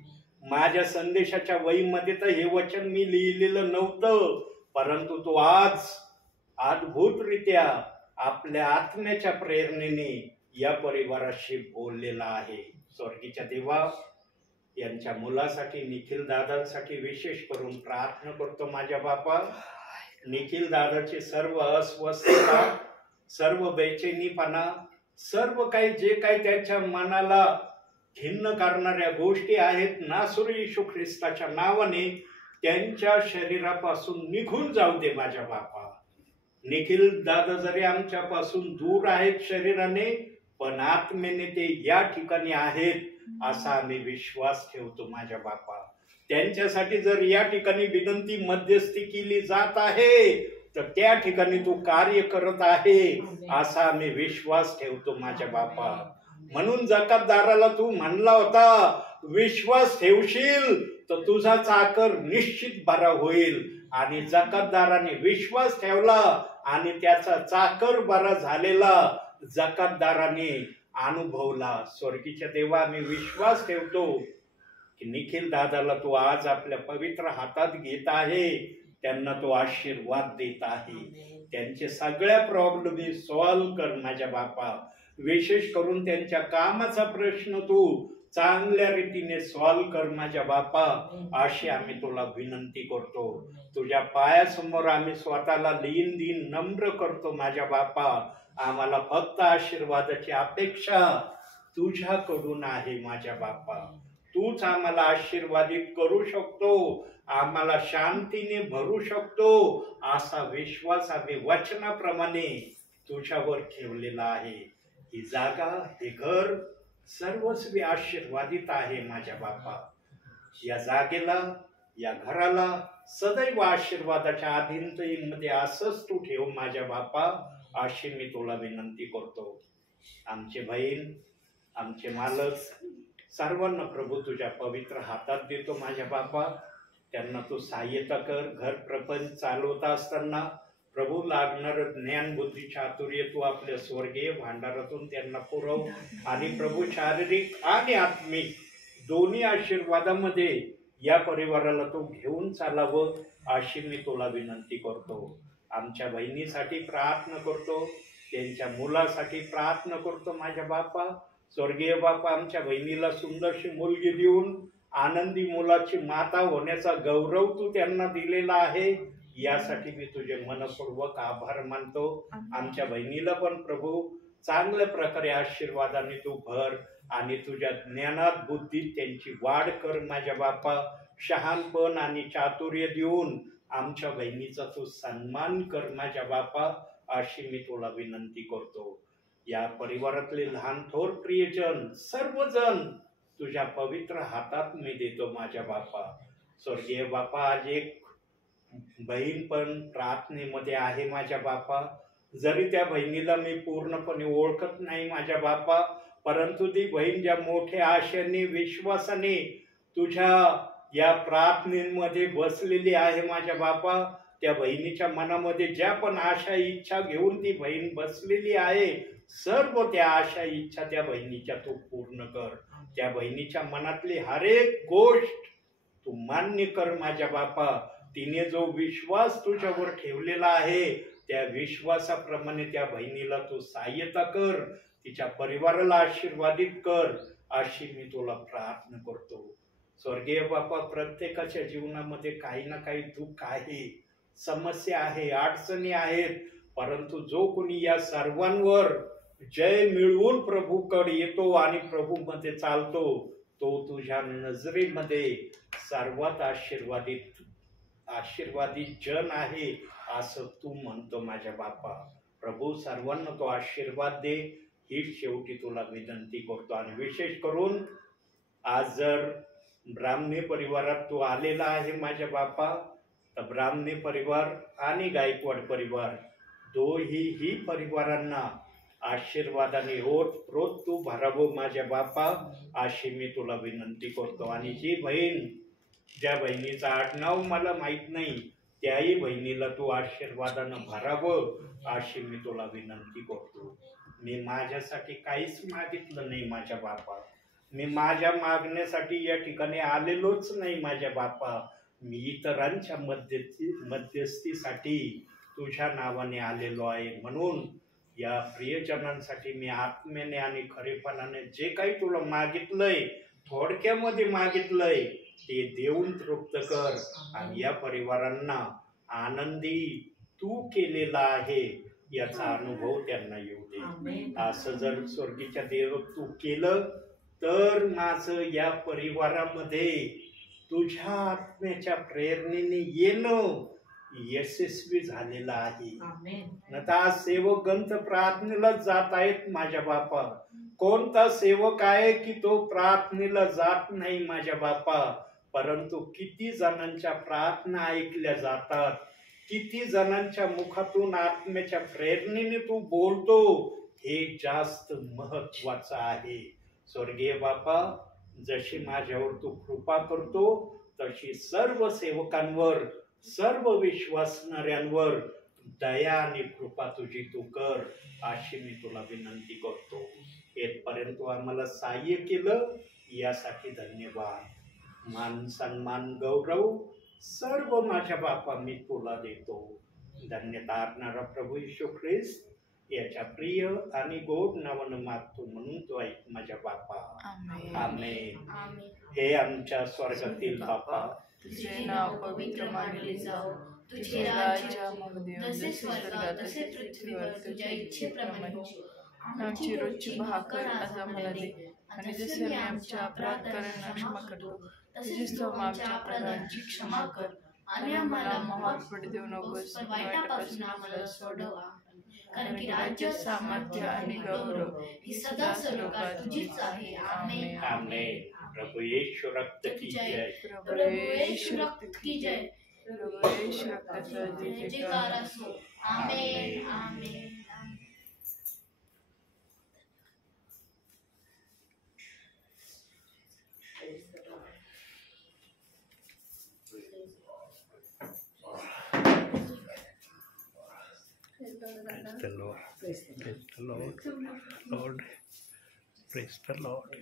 माझ्या संदेशाच्या वहीमध्ये तर हे वचन मी लिहिलेलं नव्हतं, परंतु तू आज अद्भुतरित्या आपल्या आत्म्याच्या प्रेरणेने या परिवाराशी बोललेला आहे। स्वर्गीच्या देवा, यांच्या मुलासाठी निखिल दादांसाठी विशेष करून प्रार्थना करतो माझ्या बापा। निखिल दादाची सर्व अस्वस्थता, सर्व बेचैनीपणा, सर्व काही जे काही त्याच्या मनाला खिन्न करणाऱ्या गोष्टी आहेत, नासुर येशू ख्रिस्ताच्या नावाने त्यांच्या शरीरापासून निघून जाऊ दे माझ्या बापा। निखिल दादा जरी आमच्यापासून दूर आहेत शरीराने, पण आत्मेने ते या ठिकाणी आहेत असा आम्ही विश्वास ठेवतो माझ्या बापा। त्यांच्यासाठी जर या ठिकाणी विनंती मध्यस्थी केली जात आहे तर त्या ठिकाणी तू कार्य करत आहे असा आम्ही विश्वास ठेवतो माझ्या बापा। म्हणून जकातदाराला तू म्हणला होता, विश्वास ठेवशील तर तुझा चाकर निश्चित बरा होईल, आणि जकातदाराने विश्वास ठेवला आणि त्याचा चाकर बरा झालेला जकातदाराने अनुभवला। स्वर्गीच्या देवा, मी विश्वास ठेवतो की निखिल दादाला तू आज आपल्या पवित्र हातात घेत आहे, त्यांना तो आशीर्वाद देत आहे, त्यांचे सगळ्या प्रॉब्लेम सॉल्व्ह कर माझ्या बापा। विशेष करून त्यांच्या कामाचा प्रश्न तू चांगल्या रीतीने सॉल्व कर माझ्या बापा, अशी आम्ही तुला विनंती करतो. तुझ्या पायासमोर आम्ही स्वतःला लीन दिन नम्र करतो माझ्या बापा. आम्हाला फक्त आशीर्वादाची अपेक्षा तुझ्याकडून आहे माझ्या बापा. तूच आम्हाला आशीर्वादित करू शकतो, आम्हाला शांतीने भरू शकतो, असा विश्वास आम्ही वचनाप्रमाणे तुझ्यावर ठेवलेला आहे. ही जागा, हे घर सर्वस्वी आशीर्वादित आहे माझ्या बापा. या जागेला, या घराला सदैव आशीर्वादाच्या अधीनतेमध्ये असंच तू ठेव माझ्या बापा, अशी मी तुला विनंती करतो. आमचे बहीण, आमचे मालक सर्वांना प्रभू तुझ्या पवित्र हातात देतो माझ्या बापा. त्यांना तू सहाय्यता कर. घर प्रपंच चालवता असताना प्रभू लागणार ज्ञान बुद्धी चातुर्य तू आपल्या स्वर्गीय भांडारातून त्यांना पुरव. आणि प्रभू शारीरिक आणि आत्मिक दोन्ही आशीर्वादामध्ये या परिवाराला तू घेऊन चालावं, अशी मी तुला विनंती करतो. आमच्या बहिणीसाठी प्रार्थना करतो, त्यांच्या मुलासाठी प्रार्थना करतो माझ्या बापा. स्वर्गीय बापा, आमच्या बहिणीला सुंदरशी मुलगी देऊन आनंदी मुलाची माता होण्याचा गौरव तू त्यांना दिलेला आहे, यासाठी मी तुझे मनपूर्वक आभार मानतो. आमच्या बहिणीला पण प्रभू चांगल्या प्रकारे आशीर्वादाने तू भर आणि तुझ्या ज्ञानात बुद्धीत त्यांची वाढ कर माझ्या बापा. शहाणपण आणि चातुर्य देऊन आमच्या बहिणीचा तू सन्मान कर माझ्या बापा, अशी मी तुला विनंती करतो. या परिवारातले लहान थोर प्रियजन सर्वजण तुझ्या पवित्र हातात मी देतो माझ्या बापा. स्वर्गीय बापा, आज एक बहीण पण प्रार्थनेमध्ये आहे माझ्या बापा. जरी त्या बहिणीला मी पूर्णपणे ओळखत नाही माझ्या बापा, परंतु ती बहीण ज्या मोठ्या आशेने विश्वासाने तुझ्या या प्रार्थनेमध्ये बसलेली आहे माझ्या बापा, त्या बहिणीच्या मनामध्ये ज्या पण आशा इच्छा घेऊन ती बहीण बसलेली आहे, सर्व त्या आशा इच्छा त्या बहिणीच्या तू पूर्ण कर. त्या बहिणीच्या मनातली हर एक गोष्ट तू मान्य कर माझ्या बापा. तिने जो विश्वास तुझ्यावर ठेवलेला आहे, त्या विश्वासाप्रमाणे त्या बहिणीला तू सहाय्यता कर, तिच्या परिवाराला आशीर्वादित कर, अशी मी तुला प्रार्थना करतो. स्वर्गीय बापा, प्रत्येकाच्या जीवनामध्ये काही ना काही दुःख आहे, समस्या आहे, अडचणी आहेत, परंतु जो कोणी या सर्वांवर जय मिळवून प्रभूकडे येतो आणि प्रभूमध्ये चालतो, तो तुझ्या नजरेमध्ये सर्वात आशीर्वादित जन आहे, असं तू म्हणतो माझ्या बापा. प्रभू, सर्वांना तो आशीर्वाद दे, हीच शेवटी तुला विनंती करतो. आणि विशेष करून आज जर ब्राह्मणी परिवारात तू आलेला आहे माझ्या बापा, तर ब्राह्मणी परिवार आणि गायकवाड परिवार दोही परिवारांना आशीर्वादाने ओतप्रोत तू भरावं माझ्या बापा, अशी मी तुला विनंती करतो. आणि जी बहीण, ज्या बहिणीचं आडनाव मला माहित नाही, त्याही बहिणीला तू आशीर्वादानं भरावं, अशी मी तुला विनंती करतो. मी माझ्यासाठी काहीच मागितलं नाही माझ्या बापा. मी माझ्या मागण्यासाठी या ठिकाणी आलेलोच नाही माझ्या बापा. मी इतरांच्या मध्यस्थीसाठी तुझ्या नावाने आलेलो आहे. म्हणून या प्रियजनांसाठी मी आत्म्याने आणि खरेपणाने जे काही तुला मागितलंय, थोडक्यामध्ये मागितलंय, ते देऊन तृप्त कर. आणि या परिवारांना आनंदी तू केलेला आहे याचा अनुभव त्यांना येऊ दे. असं जर स्वर्गीच्या देव तू केलं, तर माझं या परिवारामध्ये तुझ्या आत्म्याच्या प्रेरणेने येणं यशस्वी झालेलं आहे. आता सेवक ग्रंथ प्रार्थनेला जात आहेत माझ्या बापा. कोणता सेवक आहे की तो प्रार्थनेला जात नाही माझ्या बापा, परंतु किती जणांच्या प्रार्थना ऐकल्या जातात, किती जणांच्या मुखातून आत्म्याच्या प्रेरणेने तू बोलतो, हे जास्त महत्वाचं आहे. स्वर्गीय बापा, जशी माझ्यावर तू कृपा करतो, तशी सर्व सेवकांवर, सर्व विश्वासणाऱ्यांवर दया आणि कृपा तुझी तू कर, अशी मी तुला विनंती करतो. येथपर्यंत आम्हाला सहाय्य केलं, यासाठी धन्यवाद. मान सन्मान गौरव सर्व माझ्या बापा मी तुला देतो. धन्यता असणारा प्रभू येशू ख्रिस्त, याच्या प्रिय आणि गोड नावानं मागतो म्हणून तो ऐक माझ्या बापा. आमेन. आमेन. आमेन. हे आमच्या स्वर्गातील बापा, तुझे नाव पवित्र मानले जाओ, तुझे राज्य मग देव, जसे स्वर्गात तसे पृथ्वीवर तुझ्या इच्छेप्रमाणे हो. आमची रोजची भाकर आज आम्हाला दे, आणि जसे आम्ही आमच्या अपराधकारांना क्षमा करतो तसेच तू आमच्या अपराधांची क्षमा कर, आणि आम्हाला महाग पडू देऊ नकोस, पण वाईटापासून आम्हाला सोडव. कारण की राज्य, सामर्थ्य आणि गौरव ही सदा सर्वकाळ तुझीच आहे. आमेन. आमेन. प्रभु येशू रक्त की जय. प्रभु येशू रक्त की जय. प्रभु येशू रक्ताचा जयकार असो. आमेन. आमेन. Praise the Lord. Praise the Lord. Lord. Praise the Lord.